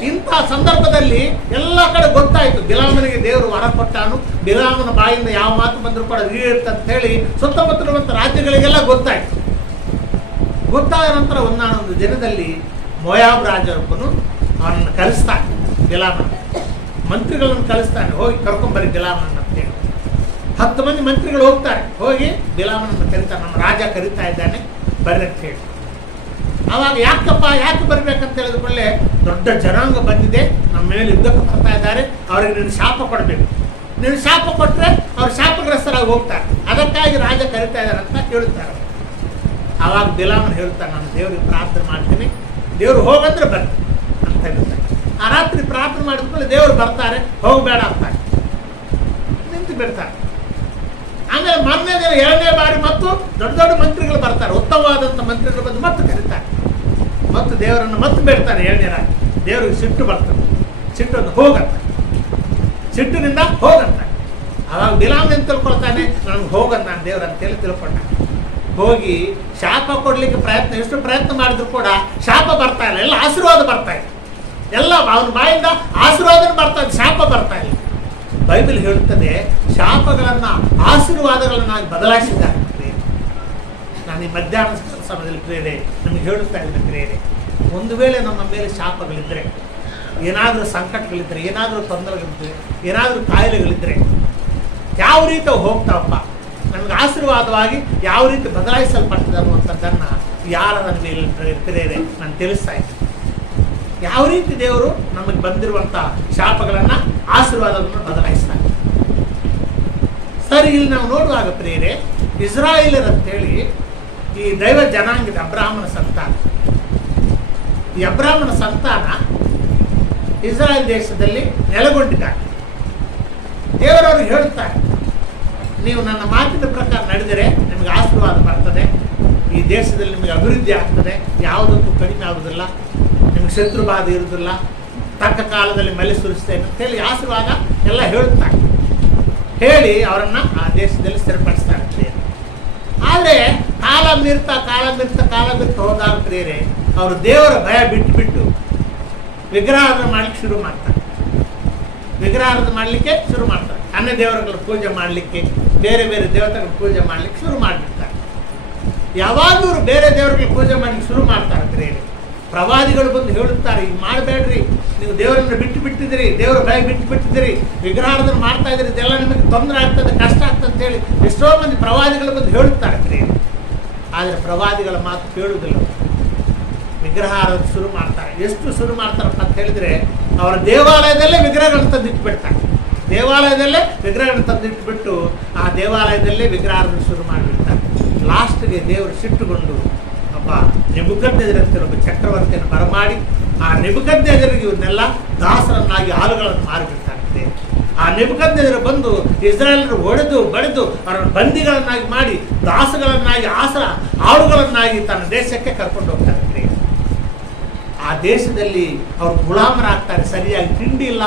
ಇಂಥ ಸಂದರ್ಭದಲ್ಲಿ ಎಲ್ಲ ಕಡೆ ಗೊತ್ತಾಯಿತು, ಬಿಲಾಮನಿಗೆ ದೇವರು ವರ ಕೊಟ್ಟಾನು, ಬಿಲಾಮನ ಬಾಯಿಂದ ಯಾವ ಮಾತು ಬಂದರೂ ಕೂಡ ಈಡೇರುತ್ತೆ ಅಂತ ಹೇಳಿ ಸುತ್ತಮುತ್ತಲಿರುವಂಥ ರಾಜ್ಯಗಳಿಗೆಲ್ಲ ಗೊತ್ತಾಯಿತು. ಗೊತ್ತಾದ ನಂತರ ಒಂದಾನೊಂದು ದಿನದಲ್ಲಿ ಮೋಯಾಬ್ ರಾಜರೊಬ್ಬನು ಅವನನ್ನು ಕಲಿಸ್ತಾನೆ. ಬಿಲಾಮನ ಮಂತ್ರಿಗಳನ್ನು ಕಳಿಸ್ತಾನೆ, ಹೋಗಿ ಕರ್ಕೊಂಬರಿ ಬಿಲಾಮನ ಅಂತ ಹೇಳಿ. 10 ಮಂದಿ ಮಂತ್ರಿಗಳು ಹೋಗ್ತಾರೆ, ಹೋಗಿ ಬಿಲಾಮನನ್ನು ಕರೀತಾನೆ. ನಮ್ಮ ರಾಜ ಕರೀತಾ ಇದ್ದಾನೆ, ಬರ್ರಿ ಅಂತ ಹೇಳಿ. ಆವಾಗ ಯಾಕೆ ಬರ್ಬೇಕಂತ ಹೇಳಿದ್ಕೊಳ್ಳೆ, ದೊಡ್ಡ ಜನಾಂಗ ಬಂದಿದೆ, ನಮ್ಮ ಮೇಲೆ ಯುದ್ಧಕ್ಕೆ ಬರ್ತಾ ಇದ್ದಾರೆ, ಅವ್ರಿಗೆ ನೀನು ಶಾಪ ಕೊಡಬೇಕು. ನೀನು ಶಾಪ ಕೊಟ್ಟರೆ ಅವ್ರು ಶಾಪಗ್ರಸ್ತರಾಗಿ ಹೋಗ್ತಾರೆ, ಅದಕ್ಕಾಗಿ ರಾಜ ಕರೀತಾ ಇದ್ದಾರೆ ಅಂತ ಹೇಳುತ್ತಾರೆ. ಆವಾಗ ಬಿಲಾಮನ್ ಹೇಳ್ತಾನೆ, ನಾನು ದೇವ್ರಿಗೆ ಪ್ರಾರ್ಥನೆ ಮಾಡ್ತೀನಿ, ದೇವ್ರು ಹೋಗಂದ್ರೆ ಬರ್ತೀನಿ ಅಂತ ಹೇಳ್ತಾರೆ. ಆ ರಾತ್ರಿ ಪ್ರಾರ್ಥನೆ ಮಾಡಿದ್ಮೇಲೆ ದೇವರು ಬರ್ತಾರೆ, ಹೋಗಬೇಡ ಅಂತಾರೆ, ನಿಂತು ಬಿಡ್ತಾರೆ. ಆಮೇಲೆ ಮೊನ್ನೆ ದಿನ 2ನೇ ಬಾರಿ ಮತ್ತು ದೊಡ್ಡ ದೊಡ್ಡ ಮಂತ್ರಿಗಳು ಬರ್ತಾರೆ, ಉತ್ತಮವಾದಂಥ ಮಂತ್ರಿಗಳು ಬಂದು ಮತ್ತೆ ಕರೀತಾರೆ, ಮತ್ತು ದೇವರನ್ನು ಮತ್ತೆ ಬೇಡ್ತಾರೆ 2ನೇ ರಾತ್ರಿ. ದೇವರಿಗೆ ಸಿಟ್ಟು ಬರ್ತದೆ, ಸಿಟ್ಟನ್ನು ಹೋಗಂತ, ಸಿಟ್ಟಿನಿಂದ ಹೋಗಂತ. ಅವಾಗ ಬಿಲಾಮ್ ಅಂತ ತಿಳ್ಕೊಳ್ತಾನೆ, ನನಗೆ ಹೋಗಂತ ನಾನು ದೇವ್ರ ಅಂತೇಳಿ ತಿಳ್ಕೊಂಡ. ಹೋಗಿ ಶಾಪ ಕೊಡ್ಲಿಕ್ಕೆ ಎಷ್ಟು ಪ್ರಯತ್ನ ಮಾಡಿದ್ರು ಕೂಡ ಶಾಪ ಬರ್ತಾ ಇಲ್ಲ, ಎಲ್ಲ ಆಶೀರ್ವಾದ ಬರ್ತಾ ಇದೆ. ಎಲ್ಲ ಅವನ ಬಾಯಿಂದ ಆಶೀರ್ವಾದನ ಬರ್ತಾ ಇದೆ, ಶಾಪ ಬರ್ತಾ ಇಲ್ಲ. ಬೈಬಲ್ ಹೇಳುತ್ತದೆ ಶಾಪಗಳನ್ನ ಆಶೀರ್ವಾದಗಳನ್ನಾಗಿ ಬದಲಾಯಿಸಿದ್ದಾರೆ. ನಾನು ಈ ಮಧ್ಯಾಹ್ನ ಸಮಯದಲ್ಲಿ ಪ್ರೇರೆ ನಮಗೆ ಹೇಳುತ್ತಾ ಇದ್ದ ಪ್ರೇರೆ, ಒಂದು ವೇಳೆ ನಮ್ಮ ಮೇಲೆ ಶಾಪಗಳಿದ್ರೆ, ಏನಾದರೂ ಸಂಕಟಗಳಿದ್ರೆ, ಏನಾದರೂ ತೊಂದರೆಗಳಿದ್ರೆ, ಏನಾದರೂ ಕಾಯಿಲೆಗಳಿದ್ರೆ ಯಾವ ರೀತಿ ಹೋಗ್ತಾವಪ್ಪ, ನಮ್ಗೆ ಆಶೀರ್ವಾದವಾಗಿ ಯಾವ ರೀತಿ ಬದಲಾಯಿಸಲ್ಪಡ್ತದೆ ಅನ್ನುವಂಥದ್ದನ್ನು ಯಾರ ನನ್ನ ಮೇಲೆ ಪ್ರೇರೆ ನಾನು ತಿಳಿಸ್ತಾ ಇದ್ದೀನಿ. ಯಾವ ರೀತಿ ದೇವರು ನಮಗೆ ಬಂದಿರುವಂಥ ಶಾಪಗಳನ್ನು ಆಶೀರ್ವಾದವನ್ನು ಬದಲಾಯಿಸ್ತಾರೆ. ಸರಿ, ಇಲ್ಲಿ ನಾವು ನೋಡುವಾಗ ಪ್ರೇರೆ ಇಸ್ರಾಯೇಲರ್ ಅಂತೇಳಿ ಈ ದೈವ ಜನಾಂಗದ ಅಬ್ರಾಹ್ಮನ ಸಂತಾನ. ಈ ಅಬ್ರಾಹ್ಮನ ಸಂತಾನ ಇಸ್ರಾಯೇಲ್ ದೇಶದಲ್ಲಿ ನೆಲೆಗೊಂಡಿದ್ದಾರೆ. ದೇವರವರು ಹೇಳುತ್ತಾರೆ, ನೀವು ನನ್ನ ಮಾತಿನ ಪ್ರಕಾರ ನಡೆದರೆ ನಿಮಗೆ ಆಶೀರ್ವಾದ ಬರ್ತದೆ, ಈ ದೇಶದಲ್ಲಿ ನಿಮಗೆ ಅಭಿವೃದ್ಧಿ ಆಗ್ತದೆ, ಯಾವುದಕ್ಕೂ ಕಡಿಮೆ ಆಗುವುದಿಲ್ಲ, ನಿಮಗೆ ಶತ್ರು ಬಾಧೆ ಇರುವುದಿಲ್ಲ, ತಕ್ಕ ಕಾಲದಲ್ಲಿ ಮಳೆ ಸುರಿಸ್ತೇನೆ ಅಂತೇಳಿ ಆಶೀರ್ವಾದ ಎಲ್ಲ ಹೇಳುತ್ತಾರೆ. ಹೇಳಿ ಅವರನ್ನು ಆ ದೇಶದಲ್ಲಿ ಸ್ಥಿರಪಡಿಸ್ತಾರೆ. ಆದರೆ ಕಾಲ ಮೀರ್ತಾ ಹೋದಾಗ ಪ್ರೇರೆ ಅವರು ದೇವರ ಭಯ ಬಿಟ್ಟು ವಿಗ್ರಹಾರಾಧನೆ ಮಾಡಲಿಕ್ಕೆ ಶುರು ಮಾಡ್ತಾರೆ. ವಿಗ್ರಹಾರಾಧನೆ ಮಾಡಲಿಕ್ಕೆ ಶುರು ಮಾಡ್ತಾರೆ. ಅನ್ಯ ದೇವರುಗಳ ಪೂಜೆ ಮಾಡಲಿಕ್ಕೆ, ಬೇರೆ ಬೇರೆ ದೇವತೆಗಳ ಪೂಜೆ ಮಾಡಲಿಕ್ಕೆ ಶುರು ಮಾಡಿಬಿಡ್ತಾರೆ. ಯಾವಾಗ ಇವರು ಬೇರೆ ದೇವರುಗಳ ಪೂಜೆ ಮಾಡಲಿಕ್ಕೆ ಶುರು ಮಾಡ್ತಾರೆ ಪ್ರೇರೆ, ಪ್ರವಾದಿಗಳು ಬಂದು ಹೇಳುತ್ತಾರೆ, ಈಗ ಮಾಡಬೇಡ್ರಿ, ನೀವು ದೇವರನ್ನು ಬಿಟ್ಟಿದ್ದೀರಿ, ದೇವರ ಭಯ ಬಿಟ್ಟಿದ್ದೀರಿ, ವಿಗ್ರಹಾರಾಧನೆ ಮಾಡ್ತಾ ಇದ್ದೀರಿ, ಇದೆಲ್ಲ ನಿಮಗೆ ತೊಂದರೆ ಆಗ್ತದೆ, ಕಷ್ಟ ಆಗ್ತದೆ ಅಂತೇಳಿ ಎಷ್ಟೋ ಮಂದಿ ಪ್ರವಾದಿಗಳು ಬಂದು ಹೇಳುತ್ತಾರೆ ಪ್ರೇರೆ. ಆದರೆ ಪ್ರವಾದಿಗಳ ಮಾತು ಕೇಳುವುದಿಲ್ಲ, ವಿಗ್ರಹಾರಾಧನೆ ಶುರು ಮಾಡ್ತಾರೆ. ಎಷ್ಟು ಶುರು ಮಾಡ್ತಾರಪ್ಪ ಅಂತ ಹೇಳಿದ್ರೆ, ಅವರ ದೇವಾಲಯದಲ್ಲೇ ವಿಗ್ರಹಗಳನ್ನು ತಂದಿಟ್ಬಿಡ್ತಾರೆ. ದೇವಾಲಯದಲ್ಲೇ ವಿಗ್ರಹಗಳನ್ನು ತಂದಿಟ್ಬಿಟ್ಟು ಆ ದೇವಾಲಯದಲ್ಲೇ ವಿಗ್ರಹಾರಾಧನೆ ಶುರು ಮಾಡಿಬಿಡ್ತಾರೆ. ಲಾಸ್ಟ್ಗೆ ದೇವರು ಸಿಟ್ಟುಗೊಂಡು ಒಬ್ಬ ನೆಬೂಕದ್ನೆಚ್ಚರನ ಒಬ್ಬ ಚಕ್ರವರ್ತಿಯನ್ನು ಬರಮಾಡಿ ಆ ನೆಬೂಕದ್ನೆಚ್ಚರನಿಗೆ ಇವನ್ನೆಲ್ಲ ದಾಸರನ್ನಾಗಿ ಆಳುಗಳನ್ನು ಮಾರಿಬಿಡ್ತಾರೆ. ಆ ನೆಬೂಕದ್ನೆಚ್ಚರ ಬಂದು ಇಸ್ರಾಯೇಲರು ಹೊಡೆದು ಬಡಿದು ಅವರನ್ನು ಬಂದಿಗಳನ್ನಾಗಿ ಮಾಡಿ ದಾಸಗಳನ್ನಾಗಿ ಆಳುಗಳನ್ನಾಗಿ ತನ್ನ ದೇಶಕ್ಕೆ ಕರ್ಕೊಂಡು ಹೋಗ್ತಾರೆ. ಆ ದೇಶದಲ್ಲಿ ಅವರು ಗುಲಾಮರಾಗ್ತಾರೆ. ಸರಿಯಾಗಿ ತಿಂಡಿ ಇಲ್ಲ,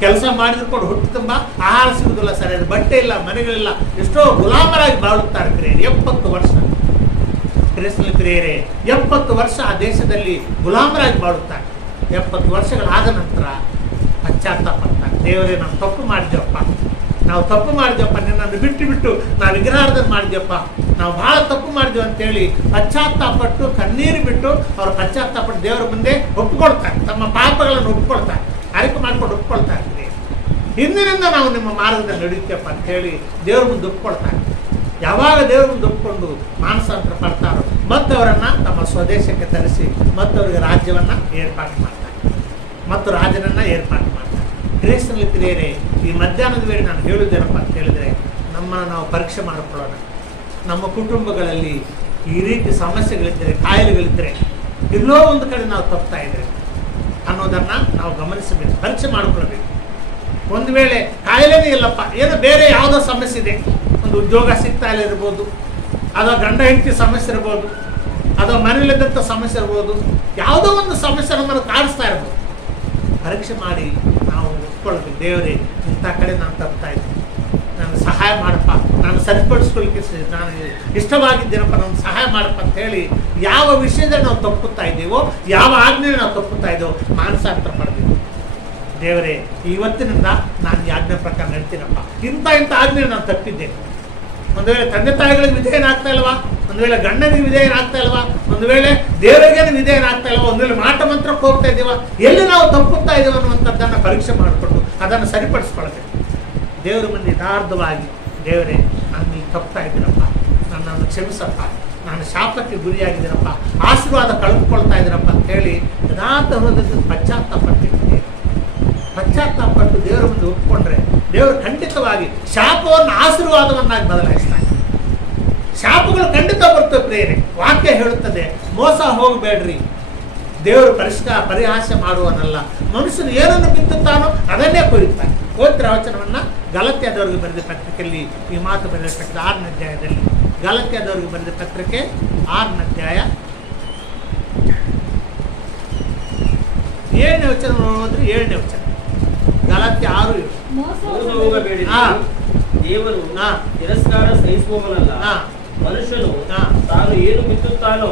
ಕೆಲಸ ಮಾಡಿದ್ರು ಕೂಡ ಹೊಟ್ಟೆ ತುಂಬ ಆಹಾರ ಸಿಗುವುದಿಲ್ಲ, ಸರಿಯಾದ ಬಟ್ಟೆ ಇಲ್ಲ, ಮನೆಗಳಿಲ್ಲ, ಎಷ್ಟೋ ಗುಲಾಮರಾಗಿ ಬಾಳುತ್ತಾರೆ ಪ್ರಿಯರೇ. 70 ವರ್ಷ ಕ್ರಿಸ್ತನ ಪ್ರಿಯರೇ, 70 ವರ್ಷ ಆ ದೇಶದಲ್ಲಿ ಗುಲಾಮರಾಗಿ ಬಾಳುತ್ತಾರೆ. 70 ವರ್ಷಗಳಾದ ನಂತರ ಪಶ್ಚಾತ್ತಾಪ ಪಡ್ತಾರೆ. ದೇವರೇ, ನಾವು ತಪ್ಪು ಮಾಡಿದೆವಪ್ಪ, ನಿನ್ನನ್ನು ಬಿಟ್ಟು ನಾವು ವಿಗ್ರಹಾರಾಧನೆ ಮಾಡಿದೆವಪ್ಪ, ನಾವು ಬಹಳ ತಪ್ಪು ಮಾಡಿದೆವು ಅಂತೇಳಿ ಪಶ್ಚಾತ್ತಾಪಟ್ಟು ಕಣ್ಣೀರು ಬಿಟ್ಟು ಅವರು ಪಶ್ಚಾತ್ತಾಪಟ್ಟು ದೇವರ ಮುಂದೆ ಒಪ್ಪಿಕೊಳ್ತಾರೆ. ತಮ್ಮ ಪಾಪಗಳನ್ನು ಒಪ್ಪಿಕೊಳ್ತಾರೆ, ಅರಿಕೆ ಮಾಡ್ಕೊಂಡು ಒಪ್ಪಿಕೊಳ್ತಾರೆ. ಹಿಂದಿನಿಂದ ನಾವು ನಿಮ್ಮ ಮಾರ್ಗದಲ್ಲಿ ನಡೀತೇವಪ್ಪ ಅಂತ ಹೇಳಿ ದೇವ್ರ ಮುಂದೆ ಒಪ್ಪಿಕೊಳ್ತಾರೆ. ಯಾವಾಗ ದೇವ್ರ ಮುಂದೆ ಒಪ್ಪಿಕೊಂಡು ಮಾನಸಾಂತರ ಪಡ್ತಾರೋ ಮತ್ತವರನ್ನು ತಮ್ಮ ಸ್ವದೇಶಕ್ಕೆ ತರಿಸಿ ಮತ್ತವರಿಗೆ ರಾಜ್ಯವನ್ನು ಏರ್ಪಾಡು ಮಾಡ್ತಾರೆ, ಮತ್ತು ರಾಜನನ್ನು ಏರ್ಪಾಡು ಮಾಡ್ತಾರೆ. ಕ್ರಿಸ್ತನಲ್ಲಿ ಪ್ರಿಯರೇ, ಈ ಮಧ್ಯಾಹ್ನದ ವೇಳೆ ನಾನು ಹೇಳುವುದೇನಪ್ಪ ಅಂತ ಹೇಳಿದರೆ, ನಮ್ಮನ್ನು ನಾವು ಪರೀಕ್ಷೆ ಮಾಡಿಕೊಳ್ಳೋಣ. ನಮ್ಮ ಕುಟುಂಬಗಳಲ್ಲಿ ಈ ರೀತಿ ಸಮಸ್ಯೆಗಳಿದ್ದರೆ, ಕಾಯಿಲೆಗಳಿದ್ದರೆ, ಎಲ್ಲೋ ಒಂದು ಕಡೆ ನಾವು ತಪ್ತಾ ಇದ್ರೆ ಅನ್ನೋದನ್ನು ನಾವು ಗಮನಿಸಬೇಕು, ಪರೀಕ್ಷೆ ಮಾಡಿಕೊಳ್ಬೇಕು. ಒಂದು ವೇಳೆ ಕಾಯಿಲೆನೇ ಇಲ್ಲಪ್ಪ, ಏನೋ ಬೇರೆ ಯಾವುದೋ ಸಮಸ್ಯೆ ಇದೆ, ಒಂದು ಉದ್ಯೋಗ ಸಿಗ್ತಾ ಇಲ್ಲ ಇರ್ಬೋದು, ಅಥವಾ ಗಂಡ ಹೆಂಡತಿ ಸಮಸ್ಯೆ ಇರ್ಬೋದು, ಅಥವಾ ಮನೆಯಲ್ಲಿದ್ದಂಥ ಸಮಸ್ಯೆ ಇರ್ಬೋದು, ಯಾವುದೋ ಒಂದು ಸಮಸ್ಯೆ ನಮ್ಮನ್ನು ಕಾಡಿಸ್ತಾ ಇರ್ಬೋದು. ಪರೀಕ್ಷೆ ಮಾಡಿ ನಾವು ಒಪ್ಕೊಳ್ಬೇಕು, ದೇವರೇ ಇಂಥ ಕಡೆ ನಾನು ತಪ್ತಾ ಇದ್ದೀನಿ, ನಾನು ಸಹಾಯ ಮಾಡಪ್ಪ, ನಾನು ಸರಿಪಡಿಸ್ಕೊಳ್ಳಿಕ್ಕೆ ನಾನು ಇಷ್ಟವಾಗಿದ್ದೀನಪ್ಪ, ನಾನು ಸಹಾಯ ಮಾಡಪ್ಪ ಅಂತ ಹೇಳಿ ಯಾವ ವಿಷಯದಲ್ಲಿ ನಾವು ತಪ್ಪುತ್ತಾ ಇದ್ದೀವೋ, ಯಾವ ಆಜ್ಞೆಯಲ್ಲಿ ನಾವು ತಪ್ಪುತ್ತಾ ಇದ್ದೀವೋ ಮಾನಸಾಂತರ ಪಡೆದಿದ್ದೀವಿ. ದೇವರೇ, ಇವತ್ತಿನಿಂದ ನಾನು ಈ ಆಜ್ಞೆ ಪ್ರಕಾರ ನಡ್ತೀನಪ್ಪ, ಇಂಥ ಆಜ್ಞೆ ನಾನು ತಪ್ಪಿದ್ದೇನೆ. ಒಂದು ವೇಳೆ ತಂದೆ ತಾಯಿಗಳಿಗೆ ವಿಧೇಯನಾಗ್ತಾ ಇಲ್ವಾ, ಒಂದು ವೇಳೆ ಗಂಡನಿಗೆ ವಿಧೇಯನಾಗ್ತಾ ಇಲ್ವಾ, ಒಂದು ವೇಳೆ ದೇವರಿಗೇನು ವಿಧೇಯನಾಗ್ತಾ ಇಲ್ವಾ, ಒಂದು ವೇಳೆ ಮಾಟ ಮಂತ್ರಕ್ಕೆ ಹೋಗ್ತಾ ಇದ್ದೀವ, ಎಲ್ಲಿ ನಾವು ತಪ್ಪುತ್ತಾ ಇದ್ದೀವಿ ಅನ್ನುವಂಥದ್ದನ್ನು ಪರೀಕ್ಷೆ ಮಾಡಿಕೊಂಡು ಅದನ್ನು ಸರಿಪಡಿಸ್ಕೊಳ್ಬೇಕು. ದೇವರ ಮುಂದೆ ಯಥಾರ್ಥವಾಗಿ, ದೇವರೇ ನಾನು ಈಗ ತಪ್ತಾ ಇದ್ದೀನಪ್ಪ, ನನ್ನನ್ನು ಕ್ಷಮಿಸಪ್ಪ, ನಾನು ಶಾಪಕ್ಕೆ ಗುರಿಯಾಗಿದ್ದೀನಪ್ಪ, ಆಶೀರ್ವಾದ ಕಳೆದುಕೊಳ್ತಾ ಇದ್ದೀನಪ್ಪ ಅಂತೇಳಿ ಯಥಾರ್ಥ ಹೃದಯದಿಂದ ಪಶ್ಚಾತ್ತಾಪಟ್ಟು ದೇವರ ಮುಂದೆ ಒಪ್ಪಿಕೊಂಡ್ರೆ ದೇವರು ಖಂಡಿತವಾಗಿ ಶಾಪವನ್ನು ಆಶೀರ್ವಾದವನ್ನಾಗಿ ಬದಲಾಯಿಸ್ತಾರೆ. ಶಾಪಗಳು ಖಂಡಿತ ಬರ್ತವೆ ಪ್ರೇರೆ. ವಾಕ್ಯ ಹೇಳುತ್ತದೆ, ಮೋಸ ಹೋಗಬೇಡ್ರಿ, ದೇವರು ಪರಿಹಾಸ್ಯ ಮಾಡುವನಲ್ಲ, ಮನುಷ್ಯನು ಏನನ್ನು ಬಿತ್ತುತ್ತಾನೋ ಅದನ್ನೇ ಕೊಯ್ಯುತ್ತಾನೆ. ಓದಿರ ವಚನವನ್ನು ಗಲಾತ್ಯದವರಿಗೆ ಬರೆದ ಪತ್ರಿಕೆಯಲ್ಲಿ ಈ ಮಾತು ಬರೆದಿರ್ತಕ್ಕಂಥ 6ನೇ ಅಧ್ಯಾಯದಲ್ಲಿ, ಗಲಾತ್ಯದವರಿಗೆ ಬರೆದ ಪತ್ರಿಕೆ 6ನೇ ಅಧ್ಯಾಯ 7ನೇ ವಚನ ಓದಿದ್ರೆ 7ನೇ ವಚನ. ಗಲಾತ್ಯ 6:7. ದೇವರು ತಿರಸ್ಕಾರ ಸಹಿಸುವವನಲ್ಲ, ಮನುಷ್ಯನು ಏನು ಬಿತ್ತುತ್ತಾನೋ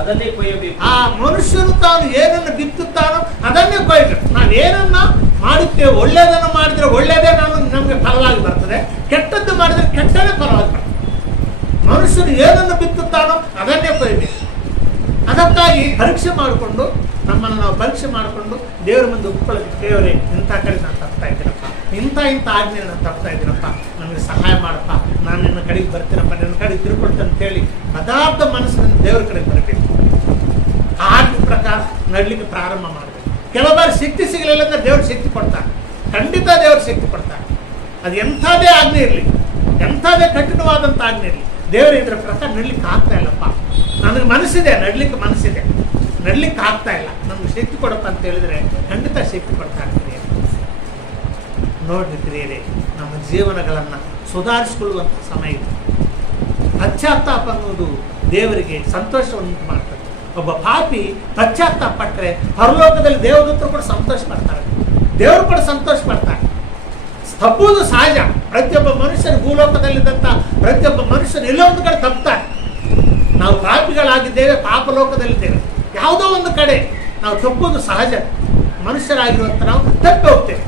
ಅದನ್ನೇ ಕೊಯ್ಯಬೇಕು. ಆ ಮನುಷ್ಯನು ತಾನು ಏನನ್ನು ಬಿತ್ತುತ್ತಾನೋ ಅದನ್ನೇ ಕೊಯ್ಯಬೇಕು. ನಾವೇನನ್ನ ಮಾಡುತ್ತೇವೆ, ಒಳ್ಳೆಯದನ್ನು ಮಾಡಿದ್ರೆ ಒಳ್ಳೆಯದೇ ನಮಗೆ ಫಲವಾಗಿ ಬರ್ತದೆ, ಕೆಟ್ಟದ್ದು ಮಾಡಿದ್ರೆ ಕೆಟ್ಟದೇ ಫಲವಾಗಿ ಬರ್ತದೆ. ಮನುಷ್ಯನು ಏನನ್ನು ಬಿತ್ತುತ್ತಾನೋ ಅದನ್ನೇ ಕೊಯ್ಯಬೇಕು. ಅದಕ್ಕಾಗಿ ಪರೀಕ್ಷೆ ಮಾಡಿಕೊಂಡು, ನಮ್ಮನ್ನು ನಾವು ಪರೀಕ್ಷೆ ಮಾಡಿಕೊಂಡು ದೇವರ ಮುಂದೆ ಒಪ್ಕೊಳ್ಳೋದು, ದೇವರೇ ಇಂಥ ಕಡೆ ನಾನು ತಪ್ತಾ ಇದ್ದೀನಪ್ಪ, ಇಂಥ ಆಜ್ಞೆ ನಾನು ತಪ್ತಾ ಇದ್ದೀನಪ್ಪ, ನನಗೆ ಸಹಾಯ ಮಾಡಪ್ಪ, ನಾನು ನಿನ್ನ ಕಡೆಗೆ ಬರ್ತೀನಪ್ಪ, ನಿನ್ನ ಕಡೆಗೆ ತಿಳ್ಕೊಳ್ತೇನೆ ಅಂತೇಳಿ ಪದಾರ್ಥ ಮನಸ್ಸಿನಿಂದ ದೇವ್ರ ಕಡೆಗೆ ಬರಬೇಕು. ಆಜ್ಞೆ ಪ್ರಕಾರ ನಡಲಿಕ್ಕೆ ಪ್ರಾರಂಭ ಮಾಡಬೇಕು. ಕೆಲವು ಬಾರಿ ಶಕ್ತಿ ಸಿಗಲಿಲ್ಲ ಅಂದ್ರೆ ದೇವ್ರ ಶಕ್ತಿ ಕೊಡ್ತಾರೆ, ಖಂಡಿತ ದೇವ್ರ ಶಕ್ತಿ ಕೊಡ್ತಾರೆ. ಅದು ಎಂಥದೇ ಆಜ್ಞೆ ಇರಲಿ, ಎಂಥದೇ ಕಠಿಣವಾದಂಥ ಆಜ್ಞೆ ಇರಲಿ, ದೇವರ ಇದ್ರ ಪ್ರಕಾರ ನಡ್ಲಿಕ್ಕೆ ಆಗ್ತಾ ಇಲ್ಲಪ್ಪ, ನನಗೆ ಮನಸ್ಸಿದೆ, ನಡ್ಲಿಕ್ಕೆ ಮನಸ್ಸಿದೆ, ನಡ್ಲಿಕ್ಕೆ ಆಗ್ತಾ ಇಲ್ಲ, ನಮ್ಗೆ ಶಕ್ತಿ ಕೊಡಪ್ಪ ಅಂತ ಹೇಳಿದ್ರೆ ಖಂಡಿತ ಶಕ್ತಿ ಕೊಡ್ತಾರೆ. ನೋಡ್ರಿ ಪ್ರಿಯರೇ, ನಮ್ಮ ಜೀವನಗಳನ್ನು ಸುಧಾರಿಸಿಕೊಳ್ಳುವಂಥ ಸಮಯ ಇದೆ. ಪಶ್ಚಾತ್ತಾಪ ಅನ್ನೋದು ದೇವರಿಗೆ ಸಂತೋಷವನ್ನು ಮಾಡ್ತದೆ. ಒಬ್ಬ ಪಾಪಿ ಪಶ್ಚಾತ್ತಾಪ ಪಟ್ಟರೆ ಪರಲೋಕದಲ್ಲಿ ದೇವದೂತರು ಕೂಡ ಸಂತೋಷ ಪಡ್ತಾರೆ, ದೇವರು ಕೂಡ ಸಂತೋಷ ಪಡ್ತಾರೆ. ತಪ್ಪುವುದು ಸಹಜ. ಪ್ರತಿಯೊಬ್ಬ ಮನುಷ್ಯರು, ಭೂಲೋಕದಲ್ಲಿದ್ದಂಥ ಪ್ರತಿಯೊಬ್ಬ ಮನುಷ್ಯರು ಎಲ್ಲೋ ಒಂದು ಕಡೆ ತಪ್ಪುತ್ತಾರೆ. ನಾವು ಪಾಪಿಗಳಾಗಿದ್ದೇವೆ, ಪಾಪಲೋಕದಲ್ಲಿದ್ದೇವೆ, ಯಾವುದೋ ಒಂದು ಕಡೆ ನಾವು ತಪ್ಪುವುದು ಸಹಜ. ಮನುಷ್ಯರಾಗಿರುವಂಥ ನಾವು ತಪ್ಪಿ ಹೋಗ್ತೇವೆ.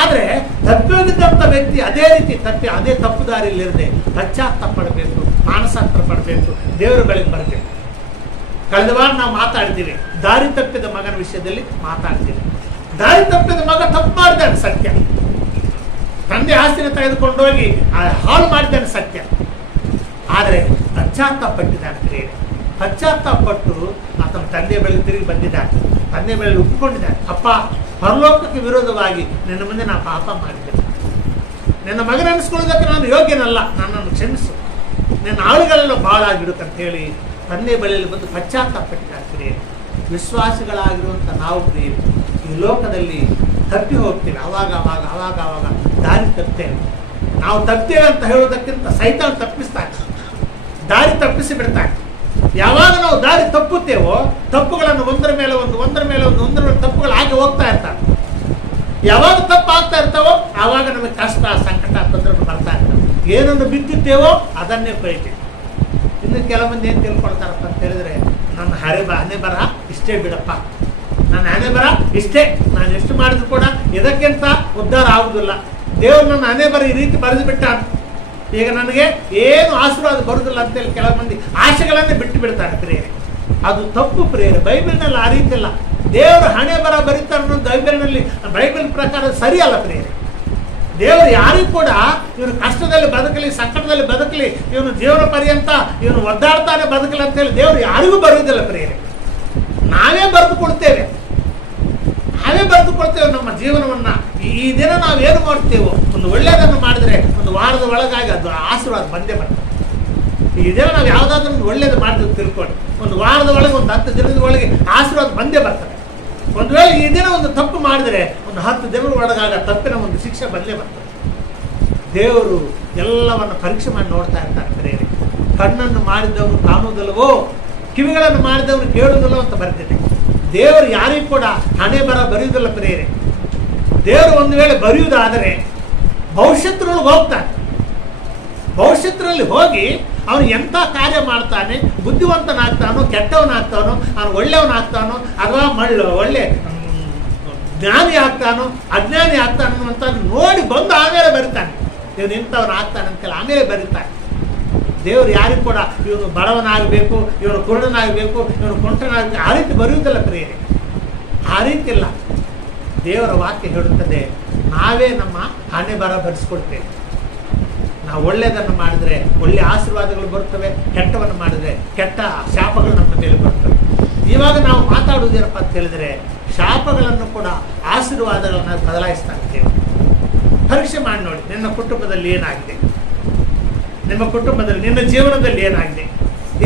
ಆದರೆ ತಪ್ಪಿ ಹೋಗಿದ್ದಂಥ ವ್ಯಕ್ತಿ ಅದೇ ರೀತಿ ಅದೇ ತಪ್ಪು ದಾರಿಯಲ್ಲಿರದೆ ಪಶ್ಚಾತ್ತಾಪ ಪಡಬೇಕು, ಮಾನಸಾಂತರ ಪಡಬೇಕು, ದೇವರುಗಳಿಗೆ ಬರಬೇಕು. ಕಳೆದ ವಾರ ನಾವು ಮಾತಾಡ್ತೀವಿ, ದಾರಿ ತಪ್ಪಿದ ಮಗನ ವಿಷಯದಲ್ಲಿ ಮಾತಾಡ್ತೀವಿ. ದಾರಿ ತಪ್ಪಿದ ಮಗ ತಪ್ಪು ಮಾಡಿದ್ದಾನೆ ಸತ್ಯ, ತಂದೆ ಆಸ್ತಿನ ತೆಗೆದುಕೊಂಡು ಹೋಗಿ ಹಾಳು ಮಾಡಿದ್ದಾನೆ ಸತ್ಯ. ಆದರೆ ಪಶ್ಚಾತ್ತಾಪ ಪಟ್ಟಿದ್ದಾನೆ ಪ್ರಿಯರೇ. ಪಶ್ಚಾತ್ತಾಪ ಪಟ್ಟು ಆತನ ತಂದೆ ಬಳಿ ತಿರುಗಿ ಬಂದಿದ್ದಾನೆ, ತಂದೆ ಬಳಿ ಒಪ್ಪಿಕೊಂಡಿದ್ದಾನೆ. ಅಪ್ಪ, ಪರಲೋಕಕ್ಕೆ ವಿರೋಧವಾಗಿ ನಿನ್ನ ಮುಂದೆ ನಾನು ಪಾಪ ಮಾಡಿದ್ದೇನೆ, ನಿನ್ನ ಮಗನ ಅನಿಸ್ಕೊಳ್ಳೋದಕ್ಕೆ ನಾನು ಯೋಗ್ಯನಲ್ಲ, ನನ್ನನ್ನು ಕ್ಷಮಿಸು, ನಿನ್ನ ಆಳುಗಳೆಲ್ಲ ಬಾಳಾಗಿಡುತ್ತಂತ ಹೇಳಿ ತಂದೆ ಬಳಿಯಲ್ಲಿ ಬಂದು ಪಶ್ಚಾತ್ತಾಪ ಪಟ್ಟಿದ್ದಾನೆ ಪ್ರಿಯರೇ. ವಿಶ್ವಾಸಿಗಳಾಗಿರುವಂಥ ನಾವು ಪ್ರಿಯರೇ ಈ ಲೋಕದಲ್ಲಿ ತಪ್ಪಿ ಹೋಗ್ತೀವಿ, ಅವಾಗ ದಾರಿ ತಪ್ಪುತ್ತೇವೆ. ನಾವು ತಪ್ಪುತ್ತೇವೆ ಅಂತ ಹೇಳೋದಕ್ಕಿಂತ ಸೈತಾನ ತಪ್ಪಿಸ್ತಾನೆ, ದಾರಿ ತಪ್ಪಿಸಿ ಬಿಡ್ತಾನೆ. ಯಾವಾಗ ನಾವು ದಾರಿ ತಪ್ಪುತ್ತೇವೋ ತಪ್ಪುಗಳನ್ನು ಒಂದರ ಮೇಲೆ ಒಂದು ತಪ್ಪುಗಳು ಹಾಗೆ ಹೋಗ್ತಾ ಇರ್ತಾರೆ. ಯಾವಾಗ ತಪ್ಪು ಆಗ್ತಾ ಇರ್ತಾವೋ ಆವಾಗ ನಮಗೆ ಕಷ್ಟ, ಸಂಕಟ, ತೊಂದರೆ ಬರ್ತಾ ಇರ್ತಾವೆ. ಏನನ್ನು ಬಿತ್ತುತ್ತೇವೋ ಅದನ್ನೇ ಕೊಯ್ತೀವಿ. ಇನ್ನು ಕೆಲವು ಮಂದಿ ಏನು ತಿಳ್ಕೊಳ್ತಾರಪ್ಪ ಅಂತ ಹೇಳಿದ್ರೆ, ನನ್ನ ಹಣೆ ಬರ ಇಷ್ಟೇ ಬಿಡಪ್ಪ, ನನ್ನ ಹಣೆ ಬರ ಇಷ್ಟೇ, ನಾನು ಎಷ್ಟು ಮಾಡಿದ್ರು ಕೂಡ ಇದಕ್ಕಿಂತ ಉದ್ಧಾರ ಆಗುದಿಲ್ಲ, ದೇವರು ನನ್ನ ಹಣೆ ಬರ ಈ ರೀತಿ ಬರೆದು ಬಿಟ್ಟ, ಈಗ ನನಗೆ ಏನು ಆಶೀರ್ವಾದ ಬರುವುದಿಲ್ಲ ಅಂತೇಳಿ ಕೆಲವು ಮಂದಿ ಆಶೆಗಳನ್ನೇ ಬಿಟ್ಟು ಬಿಡ್ತಾರೆ ಪ್ರಿಯರೇ. ಅದು ತಪ್ಪು ಪ್ರಿಯರೇ. ಬೈಬಲ್ನಲ್ಲಿ ಆ ರೀತಿ ಇಲ್ಲ. ದೇವರು ಹಣೆ ಬರ ಬರೀತಾರೆ ಅನ್ನೋದು ಬೈಬಲ್ ಪ್ರಕಾರ ಸರಿಯಲ್ಲ ಪ್ರಿಯರೇ. ದೇವರು ಯಾರಿಗೂ ಕೂಡ ಇವನು ಕಷ್ಟದಲ್ಲಿ ಬದುಕಲಿ, ಸಂಕಟದಲ್ಲಿ ಬದುಕಲಿ, ಇವನು ಜೀವನ ಪರ್ಯಂತ ಇವನು ಒದ್ದಾಡ್ತಾನೆ ಬದುಕಲಿ ಅಂತೇಳಿ ದೇವರು ಯಾರಿಗೂ ಬರುವುದಿಲ್ಲ ಪ್ರಿಯರೇ. ನಾವೇ ಬರೆದುಕೊಳ್ತೇವೆ ನಮ್ಮ ಜೀವನವನ್ನ. ಈ ದಿನ ನಾವೇನು ಮಾಡ್ತೇವೋ, ಒಂದು ಒಳ್ಳೆಯದನ್ನು ಮಾಡಿದ್ರೆ ಒಂದು ವಾರದ ಒಳಗಾಗಿ ಅದು ಆಶೀರ್ವಾದ ಬಂದೇ ಬರ್ತದೆ. ಈ ದಿನ ನಾವು ಯಾವುದಾದ್ರೂ ಒಂದು ಒಳ್ಳೇದು ಮಾಡಿದ್ವಿ ತಿಳ್ಕೊಂಡು, ಒಂದು ವಾರದ ಒಳಗೆ, ಒಂದು 10 ದಿನದ ಒಳಗೆ ಆಶೀರ್ವಾದ ಬಂದೇ ಬರ್ತದೆ. ಒಂದು ವೇಳೆ ಈ ದಿನ ಒಂದು ತಪ್ಪು ಮಾಡಿದ್ರೆ ಒಂದು 10 ದಿನದ ಒಳಗಾಗ ತಪ್ಪಿನ ಒಂದು ಶಿಕ್ಷೆ ಬಂದೇ ಬರ್ತದೆ. ದೇವರು ಎಲ್ಲವನ್ನು ಪರೀಕ್ಷೆ ಮಾಡಿ ನೋಡ್ತಾ ಇರ್ತಾರೆ ಪ್ರಿಯರೇ. ಕಣ್ಣನ್ನು ಮಾಡಿದವನು ಕಾಣುವುದಿಲ್ಲವೋ, ಕಿವಿಗಳನ್ನು ಮಾಡಿದವನು ಕೇಳುವುದಿಲ್ಲವೋ ಅಂತ ಬರ್ತಿದೆ. ದೇವರು ಯಾರಿಗೂ ಕೂಡ ಹಣೆ ಬರ ಬರೆಯುವುದಿಲ್ಲ ಪ್ರಿಯರೇ. ದೇವರು ಒಂದು ವೇಳೆ ಬರೆಯುವುದಾದರೆ ಭವಿಷ್ಯತ್ರೊಳಗೆ ಹೋಗ್ತಾನೆ. ಭವಿಷ್ಯತ್ರಲ್ಲಿ ಹೋಗಿ ಅವನು ಎಂಥ ಕಾರ್ಯ ಮಾಡ್ತಾನೆ, ಬುದ್ಧಿವಂತನಾಗ್ತಾನೋ ಕೆಟ್ಟವನಾಗ್ತಾನೋ, ಅವನು ಒಳ್ಳೆಯವನಾಗ್ತಾನೋ ಅಥವಾ ಒಳ್ಳೆ ಜ್ಞಾನಿ ಆಗ್ತಾನೋ ಅಜ್ಞಾನಿ ಆಗ್ತಾನೋ ಅಂತ ನೋಡಿ ಬಂದು ಆಮೇಲೆ ಬರೀತಾನೆ. ಇವನು ಇಂಥವನು ಆಗ್ತಾನೆ ಅಂತೇಳಿ ಆಮೇಲೆ ಬರೀತಾನೆ. ದೇವರು ಯಾರಿಗೂ ಕೂಡ ಇವನು ಬಡವನಾಗಬೇಕು, ಇವನು ಕುರುಡನಾಗಬೇಕು, ಇವನು ಕುಂಟನಾಗಬೇಕು ಆ ರೀತಿ ಬರೆಯುವುದಿಲ್ಲ ಪ್ರಿಯರೇ. ಆ ರೀತಿ ಇಲ್ಲ. ದೇವರ ವಾಕ್ಯ ಹೇಳುತ್ತದೆ, ನಾವೇ ನಮ್ಮ ಹಣೆ ಬರ ಬರೆಸ್ಕೊಳ್ತೇವೆ. ನಾವು ಒಳ್ಳೆಯದನ್ನು ಮಾಡಿದ್ರೆ ಒಳ್ಳೆ ಆಶೀರ್ವಾದಗಳು ಬರ್ತವೆ, ಕೆಟ್ಟವನ್ನು ಮಾಡಿದ್ರೆ ಕೆಟ್ಟ ಶಾಪಗಳು ನಮ್ಮ ಮೇಲೆ ಬರ್ತವೆ. ಇವಾಗ ನಾವು ಮಾತಾಡುವುದೇನಪ್ಪ ಅಂತ ಹೇಳಿದ್ರೆ, ಶಾಪಗಳನ್ನು ಕೂಡ ಆಶೀರ್ವಾದಗಳನ್ನು ಬದಲಾಯಿಸ್ತಾ ಇದ್ದೇವೆ. ಪರೀಕ್ಷೆ ಮಾಡಿ ನೋಡಿ, ನಿನ್ನ ಕುಟುಂಬದಲ್ಲಿ ಏನಾಗಿದೆ, ನಿಮ್ಮ ಕುಟುಂಬದಲ್ಲಿ, ನಿನ್ನ ಜೀವನದಲ್ಲಿ ಏನಾಗಿದೆ.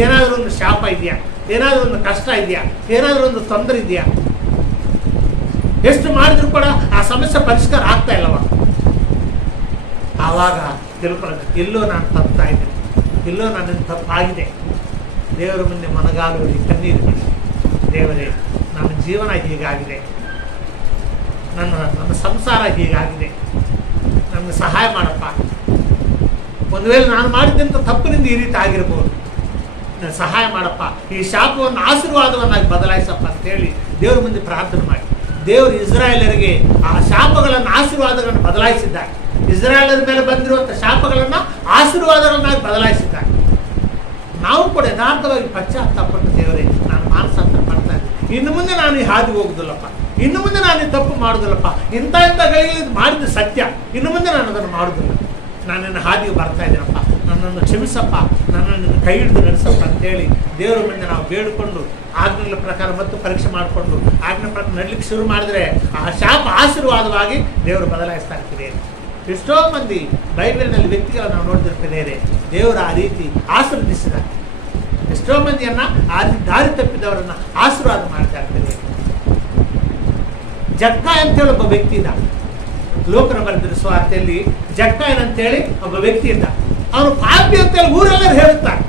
ಏನಾದರೂ ಒಂದು ಶಾಪ ಇದೆಯಾ, ಏನಾದರೂ ಒಂದು ಕಷ್ಟ ಇದೆಯಾ, ಏನಾದರೂ ಒಂದು ತೊಂದರೆ ಇದೆಯಾ? ಎಷ್ಟು ಮಾಡಿದ್ರು ಕೂಡ ಆ ಸಮಸ್ಯೆ ಪರಿಷ್ಕಾರ ಆಗ್ತಾ ಇಲ್ಲವ. ಆವಾಗ ತಿಳ್ಕೊಳ್ಳೋದು, ಎಲ್ಲೋ ನಾನು ತಪ್ತಾ ಇದ್ದೇನೆ, ಎಲ್ಲೋ ನನ್ನಿಂದ ತಪ್ಪಾಗಿದೆ. ದೇವರ ಮುಂದೆ ಮನಗಾಲುವಲ್ಲಿ ಕಣ್ಣೀರು ಬಿಡಿ. ದೇವರೇ, ನನ್ನ ಜೀವನ ಹೀಗಾಗಿದೆ, ನನ್ನ ಸಂಸಾರ ಹೀಗಾಗಿದೆ, ನನಗೆ ಸಹಾಯ ಮಾಡಪ್ಪ, ಒಂದು ವೇಳೆ ನಾನು ಮಾಡಿದಂಥ ತಪ್ಪಿನಿಂದ ಈ ರೀತಿ ಆಗಿರ್ಬೋದು, ಸಹಾಯ ಮಾಡಪ್ಪ, ಈ ಶಾಪವನ್ನು ಆಶೀರ್ವಾದವನ್ನಾಗಿ ಬದಲಾಯಿಸಪ್ಪ ಅಂತೇಳಿ ದೇವ್ರ ಮುಂದೆ ಪ್ರಾರ್ಥನೆ ಮಾಡಿ. ದೇವರು ಇಸ್ರಾಯೇಲರಿಗೆ ಆ ಶಾಪಗಳನ್ನು ಆಶೀರ್ವಾದಗಳನ್ನು ಬದಲಾಯಿಸಿದ್ದಾರೆ. ಇಸ್ರಾಯೇಲರ ಮೇಲೆ ಬಂದಿರುವಂಥ ಶಾಪಗಳನ್ನು ಆಶೀರ್ವಾದಗಳನ್ನಾಗಿ ಬದಲಾಯಿಸಿದ್ದಾರೆ. ನಾವು ಕೂಡ ಯಥಾರ್ಥವಾಗಿ ಪಶ್ಚಾತ್ತಾಪಟ್ಟು ದೇವರೇ ನಾನು ಮಾನಸಾಂತರ ಮಾಡ್ತಾ ಇದ್ದೀನಿ, ಇನ್ನು ಮುಂದೆ ನಾನು ಈ ಹಾದಿ ಹೋಗುದಿಲ್ಲಪ್ಪ, ಇನ್ನು ಮುಂದೆ ನಾನು ಈ ತಪ್ಪು ಮಾಡುದಿಲ್ಲಪ್ಪ, ಇಂಥ ಗಳಿಗೆ ಮಾಡಿದ ಸತ್ಯ, ಇನ್ನು ಮುಂದೆ ನಾನು ಅದನ್ನು ಮಾಡುವುದಿಲ್ಲ, ನಾನು ನಿನ್ನ ಹಾದಿಗೆ ಬರ್ತಾ ಇದ್ದೀನಪ್ಪ, ನನ್ನನ್ನು ಕ್ಷಮಿಸಪ್ಪ, ನನ್ನನ್ನು ಕೈ ಹಿಡಿದು ನಡೆಸಪ್ಪ ಅಂತೇಳಿ ದೇವರ ಮುಂದೆ ನಾವು ಬೇಡಿಕೊಂಡು ಆಜ್ಞೆಗಳ ಪ್ರಕಾರ ಮತ್ತು ಪರೀಕ್ಷೆ ಮಾಡಿಕೊಂಡು ಆಜ್ಞೆ ಪ್ರಕಾರ ನಡಲಿಕ್ಕೆ ಶುರು ಮಾಡಿದ್ರೆ ಆ ಶಾಪ ಆಶೀರ್ವಾದವಾಗಿ ದೇವರು ಬದಲಾಯಿಸ್ತಾ ಇರ್ತೀರಿ. ಎಷ್ಟೋ ಮಂದಿ ಬೈಬಲಿನಲ್ಲಿ ವ್ಯಕ್ತಿಗಳನ್ನು ನಾವು ನೋಡ್ತಿರ್ತಿದ್ದೇವೆ, ದೇವರು ಆ ರೀತಿ ಆಶೀರ್ವದಿಸಿದ್ದಾರೆ. ಎಷ್ಟೋ ಮಂದಿಯನ್ನ ಆ ರೀತಿ ದಾರಿ ತಪ್ಪಿದವರನ್ನ ಆಶೀರ್ವಾದ ಮಾಡ್ತಾ ಇರ್ತೀವಿ. ಜಕ್ಕಾಯ್ ಅಂತೇಳಿ ಒಬ್ಬ ವ್ಯಕ್ತಿ ಇದ್ದ, ಲೋಕನ ಬರೆದಿರುವ ಸುವಾರ್ತೆಯಲ್ಲಿ ಜಕ್ಕಾಯನ್ ಅಂತೇಳಿ ಒಬ್ಬ ವ್ಯಕ್ತಿ ಇದ್ದ. ಅವನು ಪಾಪಿ ಅಂತೇಳಿ ಊರೆಲ್ಲರೂ ಹೇಳ್ತಾರೆ,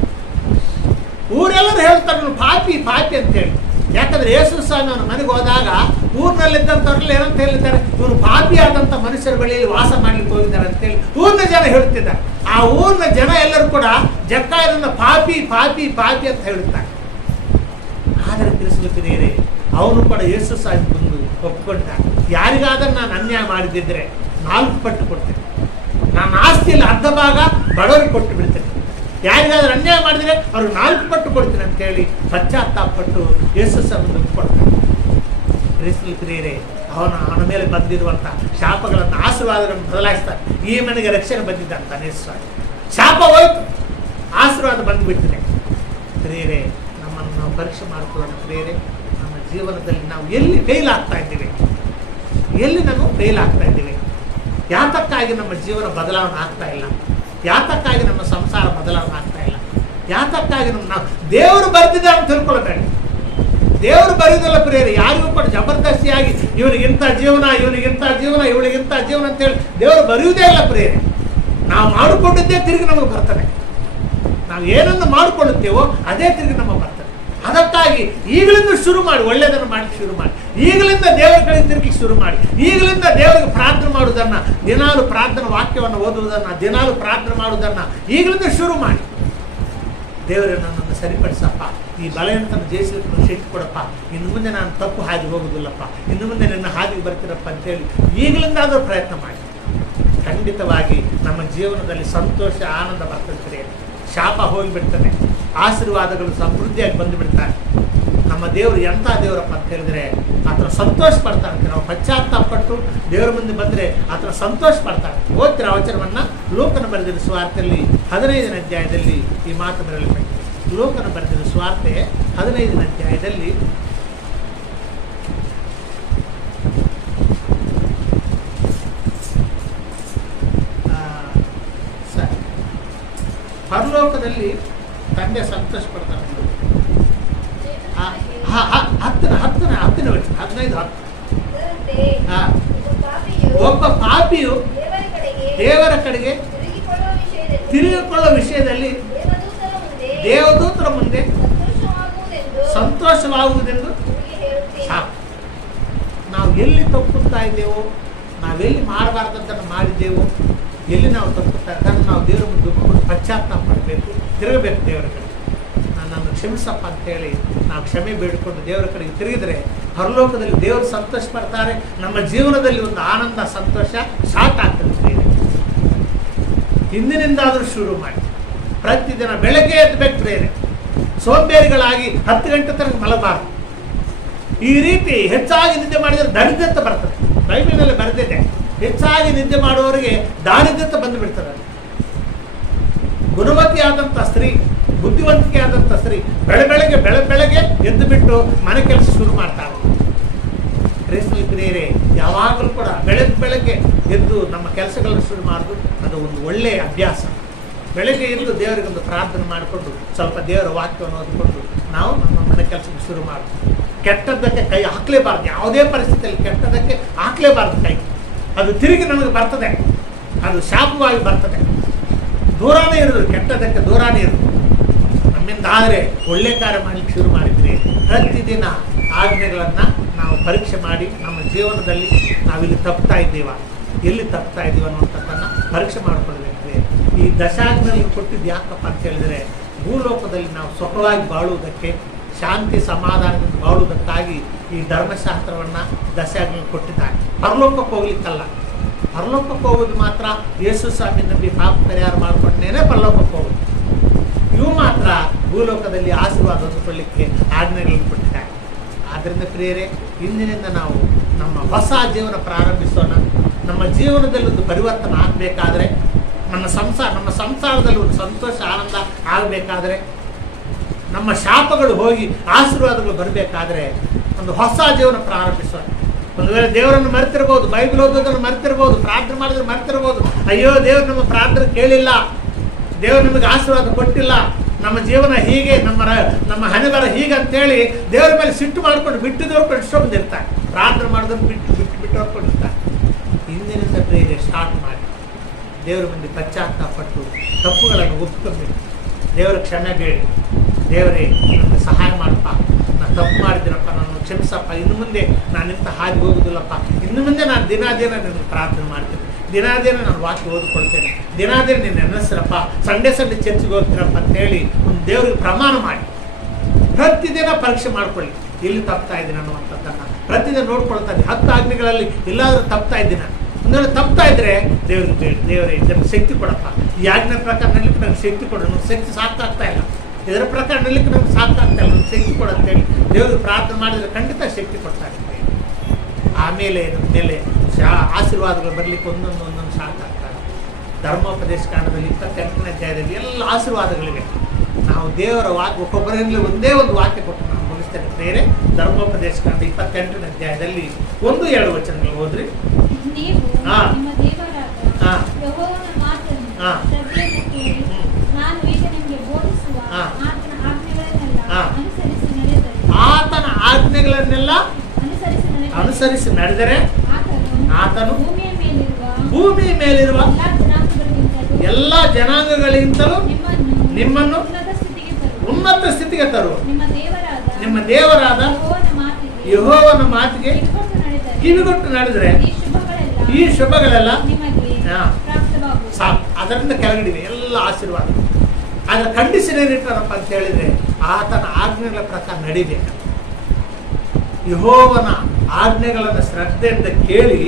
ಅವನು ಪಾಪಿ ಪಾಪಿ ಅಂತೇಳಿ. ಯಾಕಂದ್ರೆ ಯೇಸು ಸ್ವಾಮಿ ಅವನ ಮನೆಗೆ ಹೋದಾಗ ಊರಿನಲ್ಲಿದ್ದಂಥವ್ರೆಲ್ಲ ಏನಂತ ಹೇಳಿದ್ದಾರೆ, ಇವನು ಪಾಪಿ ಆದಂಥ ಮನುಷ್ಯರ ಬಳಿಯಲ್ಲಿ ವಾಸ ಮಾಡ್ಲಿಕ್ಕೆ ಹೋಗಿದ್ದಾರೆ ಅಂತೇಳಿ ಊರಿನ ಜನ ಹೇಳ್ತಿದ್ದಾರೆ. ಆ ಊರಿನ ಜನ ಎಲ್ಲರೂ ಕೂಡ ಜಕ್ಕಾಯನನ್ನ ಪಾಪಿ ಪಾಪಿ ಪಾಪಿ ಅಂತ ಹೇಳುತ್ತಾರೆ. ಆದರೆ ತಿಳಿಸಲಿಕ್ಕೆ ಅವನು ಕೂಡ ಯೇಸು ಸ್ವಾಮಿ ಬಂದು ಒಪ್ಪಿಕೊಂಡ, ಯಾರಿಗಾದ್ರೂ ನಾನು ಅನ್ಯಾಯ ಮಾಡಿದ್ದಿದ್ರೆ 4 ಪಟ್ಟು ಕೊಡ್ತೇನೆ, ನಾನು ಆಸ್ತಿಯಲ್ಲಿ ಅರ್ಧ ಭಾಗ ಬಡವರಿಗೆ ಕೊಟ್ಟು ಬಿಡ್ತೇನೆ, ಯಾರಿಗಾದ್ರೂ ಅನ್ಯಾಯ ಮಾಡಿದ್ರೆ ಅವ್ರಿಗೆ 4 ಪಟ್ಟು ಕೊಡ್ತೀನಿ ಅಂತೇಳಿ ಪಶ್ಚಾತ್ತಾಪಟ್ಟು ಯೇಸು ಸ್ವಾಮಿ ಒಪ್ಪಿಕೊಡ್ತಾರೆ. ಕ್ರಿಸ್ತರೇ ಅವನ ಮೇಲೆ ಬಂದಿರುವಂಥ ಶಾಪಗಳನ್ನು ಆಶೀರ್ವಾದಗಳನ್ನು ಬದಲಾಯಿಸ್ತಾರೆ. ಈ ಮನೆಗೆ ರಕ್ಷಣೆ ಬಂದಿದ್ದಂತ ಸ್ವಾಮಿ, ಶಾಪ ಹೋಯ್ತು, ಆಶೀರ್ವಾದ ಬಂದುಬಿಟ್ಟಿದೆ. ಪ್ರಿಯರೇ, ನಮ್ಮನ್ನು ನಾವು ಪರೀಕ್ಷೆ ಮಾಡ್ಕೊಳ್ಳೋಣ. ಪ್ರಿಯರೇ, ನಮ್ಮ ಜೀವನದಲ್ಲಿ ನಾವು ಎಲ್ಲಿ ಫೇಲ್ ಆಗ್ತಾ ಇದ್ದೀವಿ, ಎಲ್ಲಿ ನಾವು ಫೇಲ್ ಆಗ್ತಾ ಇದ್ದೀವಿ, ಯಾತಕ್ಕಾಗಿ ನಮ್ಮ ಜೀವನ ಬದಲಾವಣೆ ಆಗ್ತಾ ಇಲ್ಲ, ಯಾತಕ್ಕಾಗಿ ನಮ್ಮ ಸಂಸಾರ ಬದಲಾವಣೆ ಆಗ್ತಾ ಇಲ್ಲ, ಯಾತಕ್ಕಾಗಿ ನಾವು ದೇವರು ಬರ್ತಿದ್ದ ಅಂತ ತಿಳ್ಕೊಳ್ಬೇಡ. ದೇವರು ಬರೀದಲ್ಲ ಪ್ರಿಯರೇ, ಯಾರಿಗೂ ಕೂಡ ಜಬರ್ದಸ್ತಿಯಾಗಿ ಇವನಿಗಿಂತ ಜೀವನ, ಇವನಿಗಿಂತ ಜೀವನ, ಇವಳಿಗಿಂತ ಜೀವನ ಅಂತೇಳಿ ದೇವರು ಬರೆಯುವುದೇ ಇಲ್ಲ ಪ್ರಿಯರೇ. ನಾವು ಮಾಡಿಕೊಂಡಿದ್ದೇ ತಿರುಗಿ ನಮಗೆ ಬರ್ತದೆ. ನಾವು ಏನನ್ನು ಮಾಡಿಕೊಳ್ಳುತ್ತೇವೋ ಅದೇ ತಿರುಗಿ ನಮಗೆ ಬರ್ತದೆ. ಅದಕ್ಕಾಗಿ ಈಗಲಿಂದ ಶುರು ಮಾಡಿ, ಒಳ್ಳೆಯದನ್ನು ಮಾಡಲಿಕ್ಕೆ ಶುರು ಮಾಡಿ, ಈಗಲಿಂದ ದೇವರ ಕಡೆ ತಿರುಗಿ ಶುರು ಮಾಡಿ, ಈಗಲಿಂದ ದೇವರಿಗೆ ಪ್ರಾರ್ಥನೆ ಮಾಡುವುದನ್ನು, ದಿನಾಲು ಪ್ರಾರ್ಥನಾ ವಾಕ್ಯವನ್ನು ಓದುವುದನ್ನು, ದಿನಾಲು ಪ್ರಾರ್ಥನೆ ಮಾಡುವುದನ್ನು ಈಗಲಿಂದ ಶುರು ಮಾಡಿ. ದೇವರೇ, ನನ್ನನ್ನು ಸರಿಪಡಿಸಪ್ಪ, ಈ ಬಲವಂತನ ಜಯಿಸಲಿಕ್ಕೆ ಶಕ್ತಿ ಕೊಡಪ್ಪ, ಇನ್ನು ಮುಂದೆ ನಾನು ತಪ್ಪು ಹಾದಿ ಹೋಗುವುದಿಲ್ಲಪ್ಪ, ಇನ್ನು ಮುಂದೆ ನನ್ನ ಹಾದಿಗೆ ಬರ್ತೀರಪ್ಪ ಅಂತೇಳಿ ಈಗಲಿಂದಾದರೂ ಪ್ರಯತ್ನ ಮಾಡಿ. ಖಂಡಿತವಾಗಿ ನಮ್ಮ ಜೀವನದಲ್ಲಿ ಸಂತೋಷ, ಆನಂದ ಬರ್ತದೆ. ಶಾಪ ಹೋಗಿಬಿಡ್ತಾನೆ, ಆಶೀರ್ವಾದಗಳು ಸಮೃದ್ಧಿಯಾಗಿ ಬಂದು ಬಿಡ್ತಾರೆ. ನಮ್ಮ ದೇವರು ಎಂಥ ದೇವರಪ್ಪ ಅಂತ ಹೇಳಿದ್ರೆ ಆತರ ಸಂತೋಷ ಪಡ್ತಾರಂತೆ. ನಾವು ಪಶ್ಚಾತ್ತಾಪಟ್ಟು ದೇವರ ಮುಂದೆ ಬಂದರೆ ಆತರ ಸಂತೋಷ ಪಡ್ತಾರೆ. ಓದ್ತಿರ ವಚನವನ್ನ ಲೋಕನ ಬರೆದಿರುವ ಸುವಾರ್ತೆಯಲ್ಲಿ 15ನೇ ಅಧ್ಯಾಯದಲ್ಲಿ ಈ ಮಾತು ಬರಲಿಕ್ಕೆ. ಲೋಕನ ಬರೆದಿರುವ ಸುವಾರ್ತೆ 15ನೇ ಅಧ್ಯಾಯದಲ್ಲಿ ಪರಲೋಕದಲ್ಲಿ ತಂದೆ ಸಂತೋಷ ಪಡ್ತಾರೆ. 10ನೇ ವಚನ 15:10. ಒಬ್ಬ ಪಾಪಿಯು ದೇವರ ಕಡೆಗೆ ತಿರುಗಿಕೊಳ್ಳುವ ವಿಷಯದಲ್ಲಿ ದೇವದೂತರ ಮುಂದೆ ಸಂತೋಷವಾಗುವುದೆಂದು ಸಾಕು. ನಾವು ಎಲ್ಲಿ ತಪ್ಪುತ್ತಾ ಇದ್ದೇವೋ, ನಾವೆಲ್ಲಿ ಮಾಡಬಾರ್ದಂತನ್ನು ಮಾಡಿದ್ದೇವೋ, ಎಲ್ಲಿ ನಾವು ತಪ್ಪುತ್ತಾ ಅದನ್ನು ನಾವು ದೇವರ ಮುಂದೆ ಪಶ್ಚಾತ್ತಾಪ ಮಾಡಬೇಕು, ತಿರುಗಬೇಕು. ದೇವರ ಕಡೆ ನನ್ನನ್ನು ಕ್ಷಮಿಸಪ್ಪ ಅಂತೇಳಿ ನಾವು ಕ್ಷಮೆ ಬೇಡಿಕೊಂಡು ದೇವರ ಕಡೆಗೆ ತಿರುಗಿದರೆ ಪರಲೋಕದಲ್ಲಿ ದೇವರು ಸಂತೋಷ ಪಡ್ತಾರೆ. ನಮ್ಮ ಜೀವನದಲ್ಲಿ ಒಂದು ಆನಂದ, ಸಂತೋಷ ಸ್ಟಾರ್ಟ್ ಆಗ್ತದೆ. ಹಿಂದಿನಿಂದಾದರೂ ಶುರು ಮಾಡಿ. ಪ್ರತಿದಿನ ಬೆಳಗ್ಗೆ ಎದ್ದಬೇಕು ಪ್ರೇರೆ. ಸೋಂಬೇರಿಗಳಾಗಿ 10 ಗಂಟೆ ತನಕ ಮಲಗಬಾರದು. ಈ ರೀತಿ ಹೆಚ್ಚಾಗಿ ನಿದ್ದೆ ಮಾಡಿದರೆ ದರಿದ್ರತೆ ಬರ್ತದೆ. ಬೈಬಲಿನಲ್ಲಿ ಬರೆದಿದೆ, ಹೆಚ್ಚಾಗಿ ನಿದ್ದೆ ಮಾಡುವವರಿಗೆ ದಾರಿದ್ರ್ಯತೆ ಬಂದು ಬಿಡ್ತದೆ. ಗುಣವತಿಯಾದಂಥ ಸ್ತ್ರೀ, ಬುದ್ಧಿವಂತಿಕೆ ಆದಂಥ ಸ್ತ್ರೀ ಬೆಳಗ್ಗೆ ಎದ್ದು ಬಿಟ್ಟು ಮನೆ ಕೆಲಸ ಶುರು ಮಾಡ್ತಾರೆ. ಕ್ರೈಸ್ತರಲ್ಲಿ ಪ್ರಿಯರೇ, ಯಾವಾಗಲೂ ಕೂಡ ಬೆಳಗ್ಗೆ ಎದ್ದು ನಮ್ಮ ಕೆಲಸಗಳನ್ನು ಶುರು ಮಾಡೋದು ಅದು ಒಂದು ಒಳ್ಳೆಯ ಅಭ್ಯಾಸ. ಬೆಳಗ್ಗೆ ಎದ್ದು ದೇವರಿಗೊಂದು ಪ್ರಾರ್ಥನೆ ಮಾಡಿಕೊಂಡು ಸ್ವಲ್ಪ ದೇವರ ವಾಕ್ಯವನ್ನು ಓದಿಕೊಂಡು ನಾವು ನಮ್ಮ ಮನೆ ಕೆಲಸಕ್ಕೆ ಶುರು ಮಾಡೋದು. ಕೆಟ್ಟದ್ದಕ್ಕೆ ಕೈ ಹಾಕಲೇಬಾರ್ದು. ಯಾವುದೇ ಪರಿಸ್ಥಿತಿಯಲ್ಲಿ ಕೆಟ್ಟದ್ದಕ್ಕೆ ಹಾಕಲೇಬಾರ್ದು ಕೈ. ಅದು ತಿರುಗಿ ನಮಗೆ ಬರ್ತದೆ, ಅದು ಶಾಪವಾಗಿ ಬರ್ತದೆ. ದೂರಾನೇ ಇರೋದು, ಕೆಟ್ಟದಕ್ಕೆ ದೂರಾನೇ ಇರೋದು. ನಮ್ಮಿಂದ ಆದರೆ ಒಳ್ಳೆ ಕಾರ್ಯ ಮಾಡಲಿಕ್ಕೆ ಶುರು ಮಾಡಿದರೆ ಪ್ರತಿದಿನ ಆಜ್ಞೆಗಳನ್ನು ನಾವು ಪರೀಕ್ಷೆ ಮಾಡಿ ನಮ್ಮ ಜೀವನದಲ್ಲಿ ನಾವಿಲ್ಲಿ ತಪ್ತಾ ಇದ್ದೀವ, ಎಲ್ಲಿ ತಪ್ತಾ ಇದ್ದೀವ ಅನ್ನುವಂಥದ್ದನ್ನು ಪರೀಕ್ಷೆ ಮಾಡಿಕೊಳ್ಬೇಕು. ಈ ದಶಾಜ್ಞೆಗಳನ್ನು ಕೊಟ್ಟಿದ್ದು ಯಾಕಪ್ಪ ಅಂತ ಹೇಳಿದರೆ ಭೂಲೋಕದಲ್ಲಿ ನಾವು ಸುಖವಾಗಿ ಬಾಳುವುದಕ್ಕೆ, ಶಾಂತಿ ಸಮಾಧಾನದಿಂದ ಬಾಳುವುದಕ್ಕಾಗಿ ಈ ಧರ್ಮಶಾಸ್ತ್ರವನ್ನು ದಶಾಜ್ಞೆ ಕೊಟ್ಟಿದ್ದಾರೆ. ಪರಲೋಕಕ್ಕೆ ಹೋಗ್ಲಿಕ್ಕಲ್ಲ. ಪರಲೋಕಕ್ಕೆ ಹೋಗೋದು ಮಾತ್ರ ಯೇಸು ಸ್ವಾಮಿ ನಂಬಿ ಪಾಪ ಪರಿಹಾರ ಮಾಡಿಕೊಂಡೇನೆ ಪರಲೋಕಕ್ಕೆ ಹೋಗೋದು. ಇವು ಮಾತ್ರ ಭೂಲೋಕದಲ್ಲಿ ಆಶೀರ್ವಾದ ಹೊಂದಿಕೊಳ್ಳಿಕ್ಕೆ ಆಜ್ಞೆಗಳನ್ನು ಕೊಟ್ಟಿದ್ದಾರೆ. ಆದ್ದರಿಂದ ಪ್ರಿಯರೇ, ಇಂದಿನಿಂದ ನಾವು ನಮ್ಮ ಹೊಸ ಜೀವನ ಪ್ರಾರಂಭಿಸೋಣ. ನಮ್ಮ ಜೀವನದಲ್ಲಿ ಒಂದು ಪರಿವರ್ತನೆ ಆಗಬೇಕಾದ್ರೆ, ನಮ್ಮ ಸಂಸಾರದಲ್ಲಿ ಒಂದು ಸಂತೋಷ ಆನಂದ ಆಗಬೇಕಾದ್ರೆ, ನಮ್ಮ ಶಾಪಗಳು ಹೋಗಿ ಆಶೀರ್ವಾದಗಳು ಬರಬೇಕಾದ್ರೆ ಒಂದು ಹೊಸ ಜೀವನ ಪ್ರಾರಂಭಿಸೋಣ. ಒಂದು ವೇಳೆ ದೇವರನ್ನು ಮರೆತಿರ್ಬೋದು, ಬೈಬಲ್ ಓದೋದನ್ನು ಮರೆತಿರ್ಬೋದು, ಪ್ರಾರ್ಥನೆ ಮಾಡಿದ್ರೆ ಮರೆತಿರ್ಬೋದು. ಅಯ್ಯೋ, ದೇವರು ನಮ್ಮ ಪ್ರಾರ್ಥನೆ ಕೇಳಿಲ್ಲ, ದೇವರು ನಮಗೆ ಆಶೀರ್ವಾದ ಕೊಟ್ಟಿಲ್ಲ, ನಮ್ಮ ಜೀವನ ಹೀಗೆ, ನಮ್ಮ ಹಣೆಬರ ಹೀಗೆ ಅಂತೇಳಿ ದೇವರ ಮೇಲೆ ಸಿಟ್ಟು ಮಾಡ್ಕೊಂಡು ಬಿಟ್ಟಿದವ್ರು ಎಷ್ಟೋ ಬಂದಿರ್ತಾರೆ. ಪ್ರಾರ್ಥನೆ ಮಾಡಿದ್ರು ಬಿಟ್ಟು ಹೊರ್ಕೊಂಡಿರ್ತಾರೆ. ಇಂದಿನಿಂದ ಪ್ರೇರೆ ಸ್ಟಾರ್ಟ್ ಮಾಡಿ ದೇವರ ಮುಂದೆ ಪಶ್ಚಾತ್ತಾಪಟ್ಟು ತಪ್ಪುಗಳನ್ನು ಒಪ್ಕೊಂಡು ದೇವರ ಕ್ಷಮೆ ಬೇಡಿ, ದೇವರೇ ನನಗೆ ಸಹಾಯ ಮಾಡಪ್ಪ, ನಾನು ತಪ್ಪು ಮಾಡಿದ್ದೀನಪ್ಪ, ನಾನು ಕ್ಷಮಿಸಪ್ಪ, ಇನ್ನು ಮುಂದೆ ನಾನು ಇಂಥ ಹಾಗೆ ಹೋಗುದಿಲ್ಲಪ್ಪ, ಇನ್ನು ಮುಂದೆ ನಾನು ದಿನ ನಿನಗೆ ಪ್ರಾರ್ಥನೆ ಮಾಡ್ತೀನಿ, ದಿನ ನಾನು ವಾಕ್ಯ ಓದ್ಕೊಳ್ತೇನೆ, ದಿನ ನಿನ್ನ ನೆನೆಸ್ರಪ್ಪ, ಸಂಡೇ ಚರ್ಚಿಗೆ ಹೋಗ್ತೀರಪ್ಪ ಅಂತೇಳಿ ಒಂದು ದೇವರಿಗೆ ಪ್ರಮಾಣ ಮಾಡಿ ಪ್ರತಿದಿನ ಪರೀಕ್ಷೆ ಮಾಡ್ಕೊಳ್ಳಿ. ಇಲ್ಲಿ ತಪ್ತಾ ಇದ್ದೀನಿ ಅನ್ನುವಂಥದ್ದನ್ನು ಪ್ರತಿದಿನ ನೋಡ್ಕೊಳ್ತಾ ಇದ್ದೀನಿ. 10 ಆಜ್ಞೆಗಳಲ್ಲಿ ಎಲ್ಲಾದರೂ ತಪ್ತಾ ಇದ್ದೀನಿ, ಒಂದೆಲ್ಲ ತಪ್ತಾ ಇದ್ರೆ ದೇವ್ರಿಗೆ ಬೇಡಿ, ದೇವರೇ ಇದನ್ನು ಶಕ್ತಿ ಕೊಡಪ್ಪ, ಈ ಆಜ್ಞೆ ಪ್ರಕಾರ ನಡಲಿಕ್ಕೆ ನನಗೆ ಶಕ್ತಿ ಕೊಡು, ನನಗೆ ಶಕ್ತಿ ಸಾಕಾಗ್ತಾ ಇಲ್ಲ, ಇದರ ಪ್ರಕಾರ ನಡಲಿಕ್ಕೆ ನಮ್ಗೆ ಸಾಕಾಗ್ತಾ ಇಲ್ಲ, ನನಗೆ ಶಕ್ತಿ ಕೊಡಂತೇಳಿ ದೇವ್ರಿಗೆ ಪ್ರಾರ್ಥನೆ ಮಾಡಿದರೆ ಖಂಡಿತ ಶಕ್ತಿ ಕೊಡ್ತಾ ಇರ್ತೀವಿ. ಆಮೇಲೆ ನಮ್ಮ ಮೇಲೆ ಆಶೀರ್ವಾದಗಳು ಬರಲಿಕ್ಕೆ ಒಂದೊಂದು ಸಾಕಾಗ್ತದೆ. ಧರ್ಮೋಪದೇಶ ಕಾಂಡದಲ್ಲಿ 28ನೇ ಅಧ್ಯಾಯದಲ್ಲಿ ಎಲ್ಲ ಆಶೀರ್ವಾದಗಳಿವೆ. ನಾವು ದೇವರ ಒಬ್ಬರಲ್ಲಿ ಒಂದೇ ಒಂದು ವಾಕ್ಯ ಕೊಟ್ಟು ನಾನು ಮುಗಿಸ್ತೇನೆ. ಬೇರೆ ಧರ್ಮೋಪದೇಶ ಕಾಂಡ 28ನೇ ಅಧ್ಯಾಯದಲ್ಲಿ 1-2 ವಚನಗಳು ಹೋದ್ರಿ. ಆತನ ಆಜ್ಞೆಗಳನ್ನೆಲ್ಲ ಅನುಸರಿಸಿ ನಡೆದರೆ ಆತನು ಭೂಮಿಯ ಮೇಲಿರುವ ಎಲ್ಲ ಜನಾಂಗಗಳಿಗಿಂತಲೂ ನಿಮ್ಮನ್ನು ಉನ್ನತ ಸ್ಥಿತಿಗೆ ತರುವ ನಿಮ್ಮ ದೇವರಾದ ಯೆಹೋವನ ಮಾತಿಗೆ ಕಿವಿಗೊಟ್ಟು ನಡೆದರೆ ಈ ಶುಭಗಳೆಲ್ಲ ಸಾಕು. ಅದರಿಂದ ಕೆಳಗಡಿವೆ ಎಲ್ಲ ಆಶೀರ್ವಾದ. ಅದರ ಕಂಡೀಷನ್ ಏನಿಟ್ಟಾರಪ್ಪ ಅಂತ ಹೇಳಿದ್ರೆ ಆತನ ಆಜ್ಞೆಗಳ ಪ್ರಕಾರ ನಡಿಬೇಕು. ಯೆಹೋವನ ಆಜ್ಞೆಗಳನ್ನು ಶ್ರದ್ಧೆಯಿಂದ ಕೇಳಿ,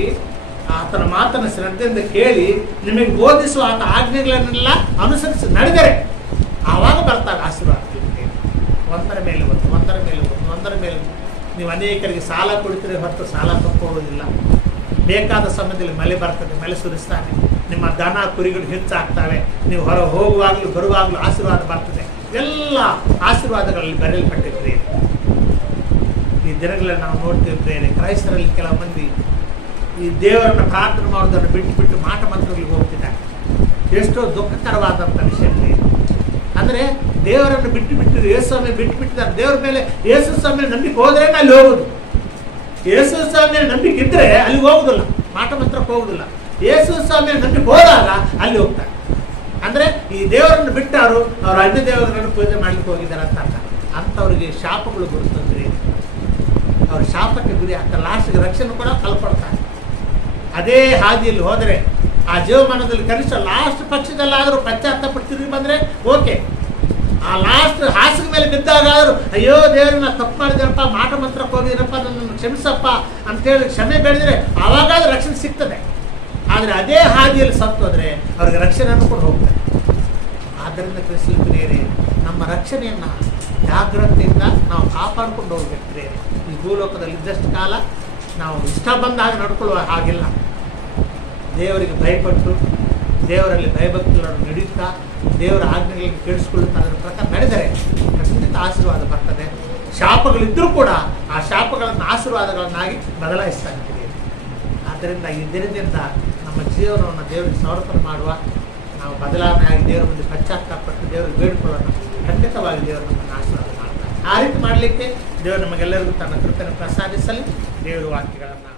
ಆತನ ಮಾತನ್ನು ಶ್ರದ್ಧೆಯಿಂದ ಕೇಳಿ ನಿಮಗೆ ಬೋಧಿಸುವ ಆತ ಆಜ್ಞೆಗಳನ್ನೆಲ್ಲ ಅನುಸರಿಸಿ ನಡೆದರೆ ಆವಾಗ ಬರ್ತಾರೆ ಆಶೀರ್ವಾದ. ಒಂದರ ಮೇಲೆ ಒಂದು ನೀವು ಅನೇಕರಿಗೆ ಸಾಲ ಕೊಡ್ತೀರಿ ಹೊರತು ಸಾಲ ತಕ್ಕೊಳ್ಳೋದಿಲ್ಲ. ಬೇಕಾದ ಸಮಯದಲ್ಲಿ ಮಳೆ ಬರ್ತದೆ, ಮಳೆ ಸುರಿಸ್ತಾನೆ, ನಿಮ್ಮ ದನ ಕುರಿಗಳು ಹೆಚ್ಚಾಗ್ತವೆ, ನೀವು ಹೊರ ಹೋಗುವಾಗಲೂ ಬರುವಾಗಲೂ ಆಶೀರ್ವಾದ ಬರ್ತದೆ. ಎಲ್ಲ ಆಶೀರ್ವಾದಗಳಲ್ಲಿ ಬರೆಯಲ್ಪಟ್ಟಿದ್ರೆ ಈ ದಿನಗಳಲ್ಲಿ ನಾವು ನೋಡ್ತೀವಿ ಪ್ರೇರೆ. ಕ್ರೈಸ್ತರಲ್ಲಿ ಕೆಲವು ಮಂದಿ ಈ ದೇವರನ್ನು ಪ್ರಾರ್ಥನೆ ಮಾಡೋದನ್ನು ಬಿಟ್ಟು ಮಾಟ ಮಂತ್ರಗಳಿಗೆ ಹೋಗ್ತಿದ್ದಾರೆ. ಎಷ್ಟೋ ದುಃಖಕರವಾದಂಥ ವಿಷಯ ಅಂದರೆ ದೇವರನ್ನು ಬಿಟ್ಟು ಯೇಸು ಸ್ವಾಮಿ ಬಿಟ್ಟಿದ್ದಾರೆ. ದೇವರ ಮೇಲೆ ಯೇಸು ಸ್ವಾಮಿ ನಂಬಿಕೆ ಹೋದ್ರೆ ಅಲ್ಲಿ ಹೋಗೋದು. ಯೇಸು ಸ್ವಾಮಿ ನಂಬಿಕೆ ಇದ್ರೆ ಅಲ್ಲಿಗೆ ಹೋಗುದಿಲ್ಲ, ಮಾಟ ಮಂತ್ರಕ್ಕೆ ಹೋಗುದಿಲ್ಲ. ಯೇಸು ಸ್ವಾಮಿ ನಂಬಿಕೆ ಹೋದಾಗ ಅಲ್ಲಿ ಹೋಗ್ತಾರೆ. ಅಂದರೆ ಈ ದೇವರನ್ನು ಬಿಟ್ಟವರು ಅವ್ರ ಅನ್ಯ ದೇವರನ್ನು ಪೂಜೆ ಮಾಡ್ಲಿಕ್ಕೆ ಹೋಗಿದ್ದಾರೆ ಅಂತ ಅರ್ಥ. ಅಂಥವ್ರಿಗೆ ಶಾಪಗಳು ಬರುತ್ತಂದ್ರೆ ಅವ್ರ ಶಾಪಕ್ಕೆ ಗುರಿ ಆಗ್ತಾರೆ. ಲಾಸ್ಟ್ಗೆ ರಕ್ಷಣೆ ಕೂಡ ಕಲ್ಕೊಳ್ತಾರೆ. ಅದೇ ಹಾದಿಯಲ್ಲಿ ಹೋದರೆ ಆ ಜೀವಮಾನದಲ್ಲಿ ಕನಿಷ್ಠ ಲಾಸ್ಟ್ ಪಕ್ಷದಲ್ಲಾದರೂ ಪಶ್ಚಾತ್ತಾಪ ತಿರುಗಿ ಬಂದರೆ ಓಕೆ. ಆ ಲಾಸ್ಟ್ ಹಾಸಿಗೆ ಮೇಲೆ ಬಿದ್ದಾಗಾದರೂ ಅಯ್ಯೋ ದೇವರನ್ನ ತಪ್ಪು ಮಾಡಿದೆನಪ್ಪ, ಮಾಟ ಮಂತ್ರಕ್ಕೆ ಹೋಗಿದ್ದೀನಪ್ಪ, ನನ್ನನ್ನು ಕ್ಷಮಿಸಪ್ಪ ಅಂತೇಳಿ ಕ್ಷಮೆ ಬೇಡಿದರೆ ಆವಾಗಾದ್ರೂ ರಕ್ಷಣೆ ಸಿಗ್ತದೆ. ಆದರೆ ಅದೇ ಹಾದಿಯಲ್ಲಿ ಸತ್ತೋದ್ರೆ ಅವ್ರಿಗೆ ರಕ್ಷಣೆ ಅನ್ಕೊಂಡು ಹೋಗ್ತಾರೆ. ಆದ್ದರಿಂದ ಕ್ರಿಸ್ತ ಪ್ರಿಯರೇ, ನಮ್ಮ ರಕ್ಷಣೆಯನ್ನು ಜಾಗ್ರತೆಯಿಂದ ನಾವು ಕಾಪಾಡ್ಕೊಂಡು ಹೋಗ್ಬೇಕು ಪ್ರಿಯರೇ. ಈ ಭೂಲೋಕದಲ್ಲಿ ಇದ್ದಷ್ಟು ಕಾಲ ನಾವು ಇಷ್ಟ ಬಂದಾಗ ನಡ್ಕೊಳ್ಳುವ ಹಾಗಿಲ್ಲ. ದೇವರಿಗೆ ಭಯಪಟ್ಟು ದೇವರಲ್ಲಿ ಭಯಭಕ್ತಿಗಳನ್ನು ನಡೆಯುತ್ತಾ ದೇವರ ಆಜ್ಞೆಗಳಿಗೆ ಕೇಳಿಸ್ಕೊಳ್ಳುತ್ತಾ ಅದರ ಪ್ರಕಾರ ನಡೆದರೆ ಖಂಡಿತ ಆಶೀರ್ವಾದ ಬರ್ತದೆ. ಶಾಪಗಳಿದ್ದರೂ ಕೂಡ ಆ ಶಾಪಗಳನ್ನು ಆಶೀರ್ವಾದಗಳನ್ನಾಗಿ ಬದಲಾಯಿಸ್ತಾ ಇದ್ದೀವಿ. ಆದ್ದರಿಂದ ಈ ದಿನದಿಂದ ನಮ್ಮ ಜೀವನವನ್ನು ದೇವರಿಗೆ ಸಮರ್ಪಣೆ ಮಾಡುವ, ನಾವು ಬದಲಾವಣೆಯಾಗಿ ದೇವರ ಮುಂದೆ ಪಶ್ಚಾತ್ತಾಪಟ್ಟು ದೇವರಿಗೆ ಬೇಡಿಕೊಳ್ಳೋಣ. ಖಂಡಿತವಾಗಿ ದೇವರು ನಮ್ಮನ್ನು ಆಶೀರ್ವಾದ ಮಾಡ್ತಾರೆ. ಆ ರೀತಿ ಮಾಡಲಿಕ್ಕೆ ದೇವರು ನಮಗೆಲ್ಲರಿಗೂ ತನ್ನ ಕೃಪೆಯನ್ನು ಪ್ರಸಾದಿಸಲಿ. ದೇವರ ವಾಕ್ಯಗಳನ್ನು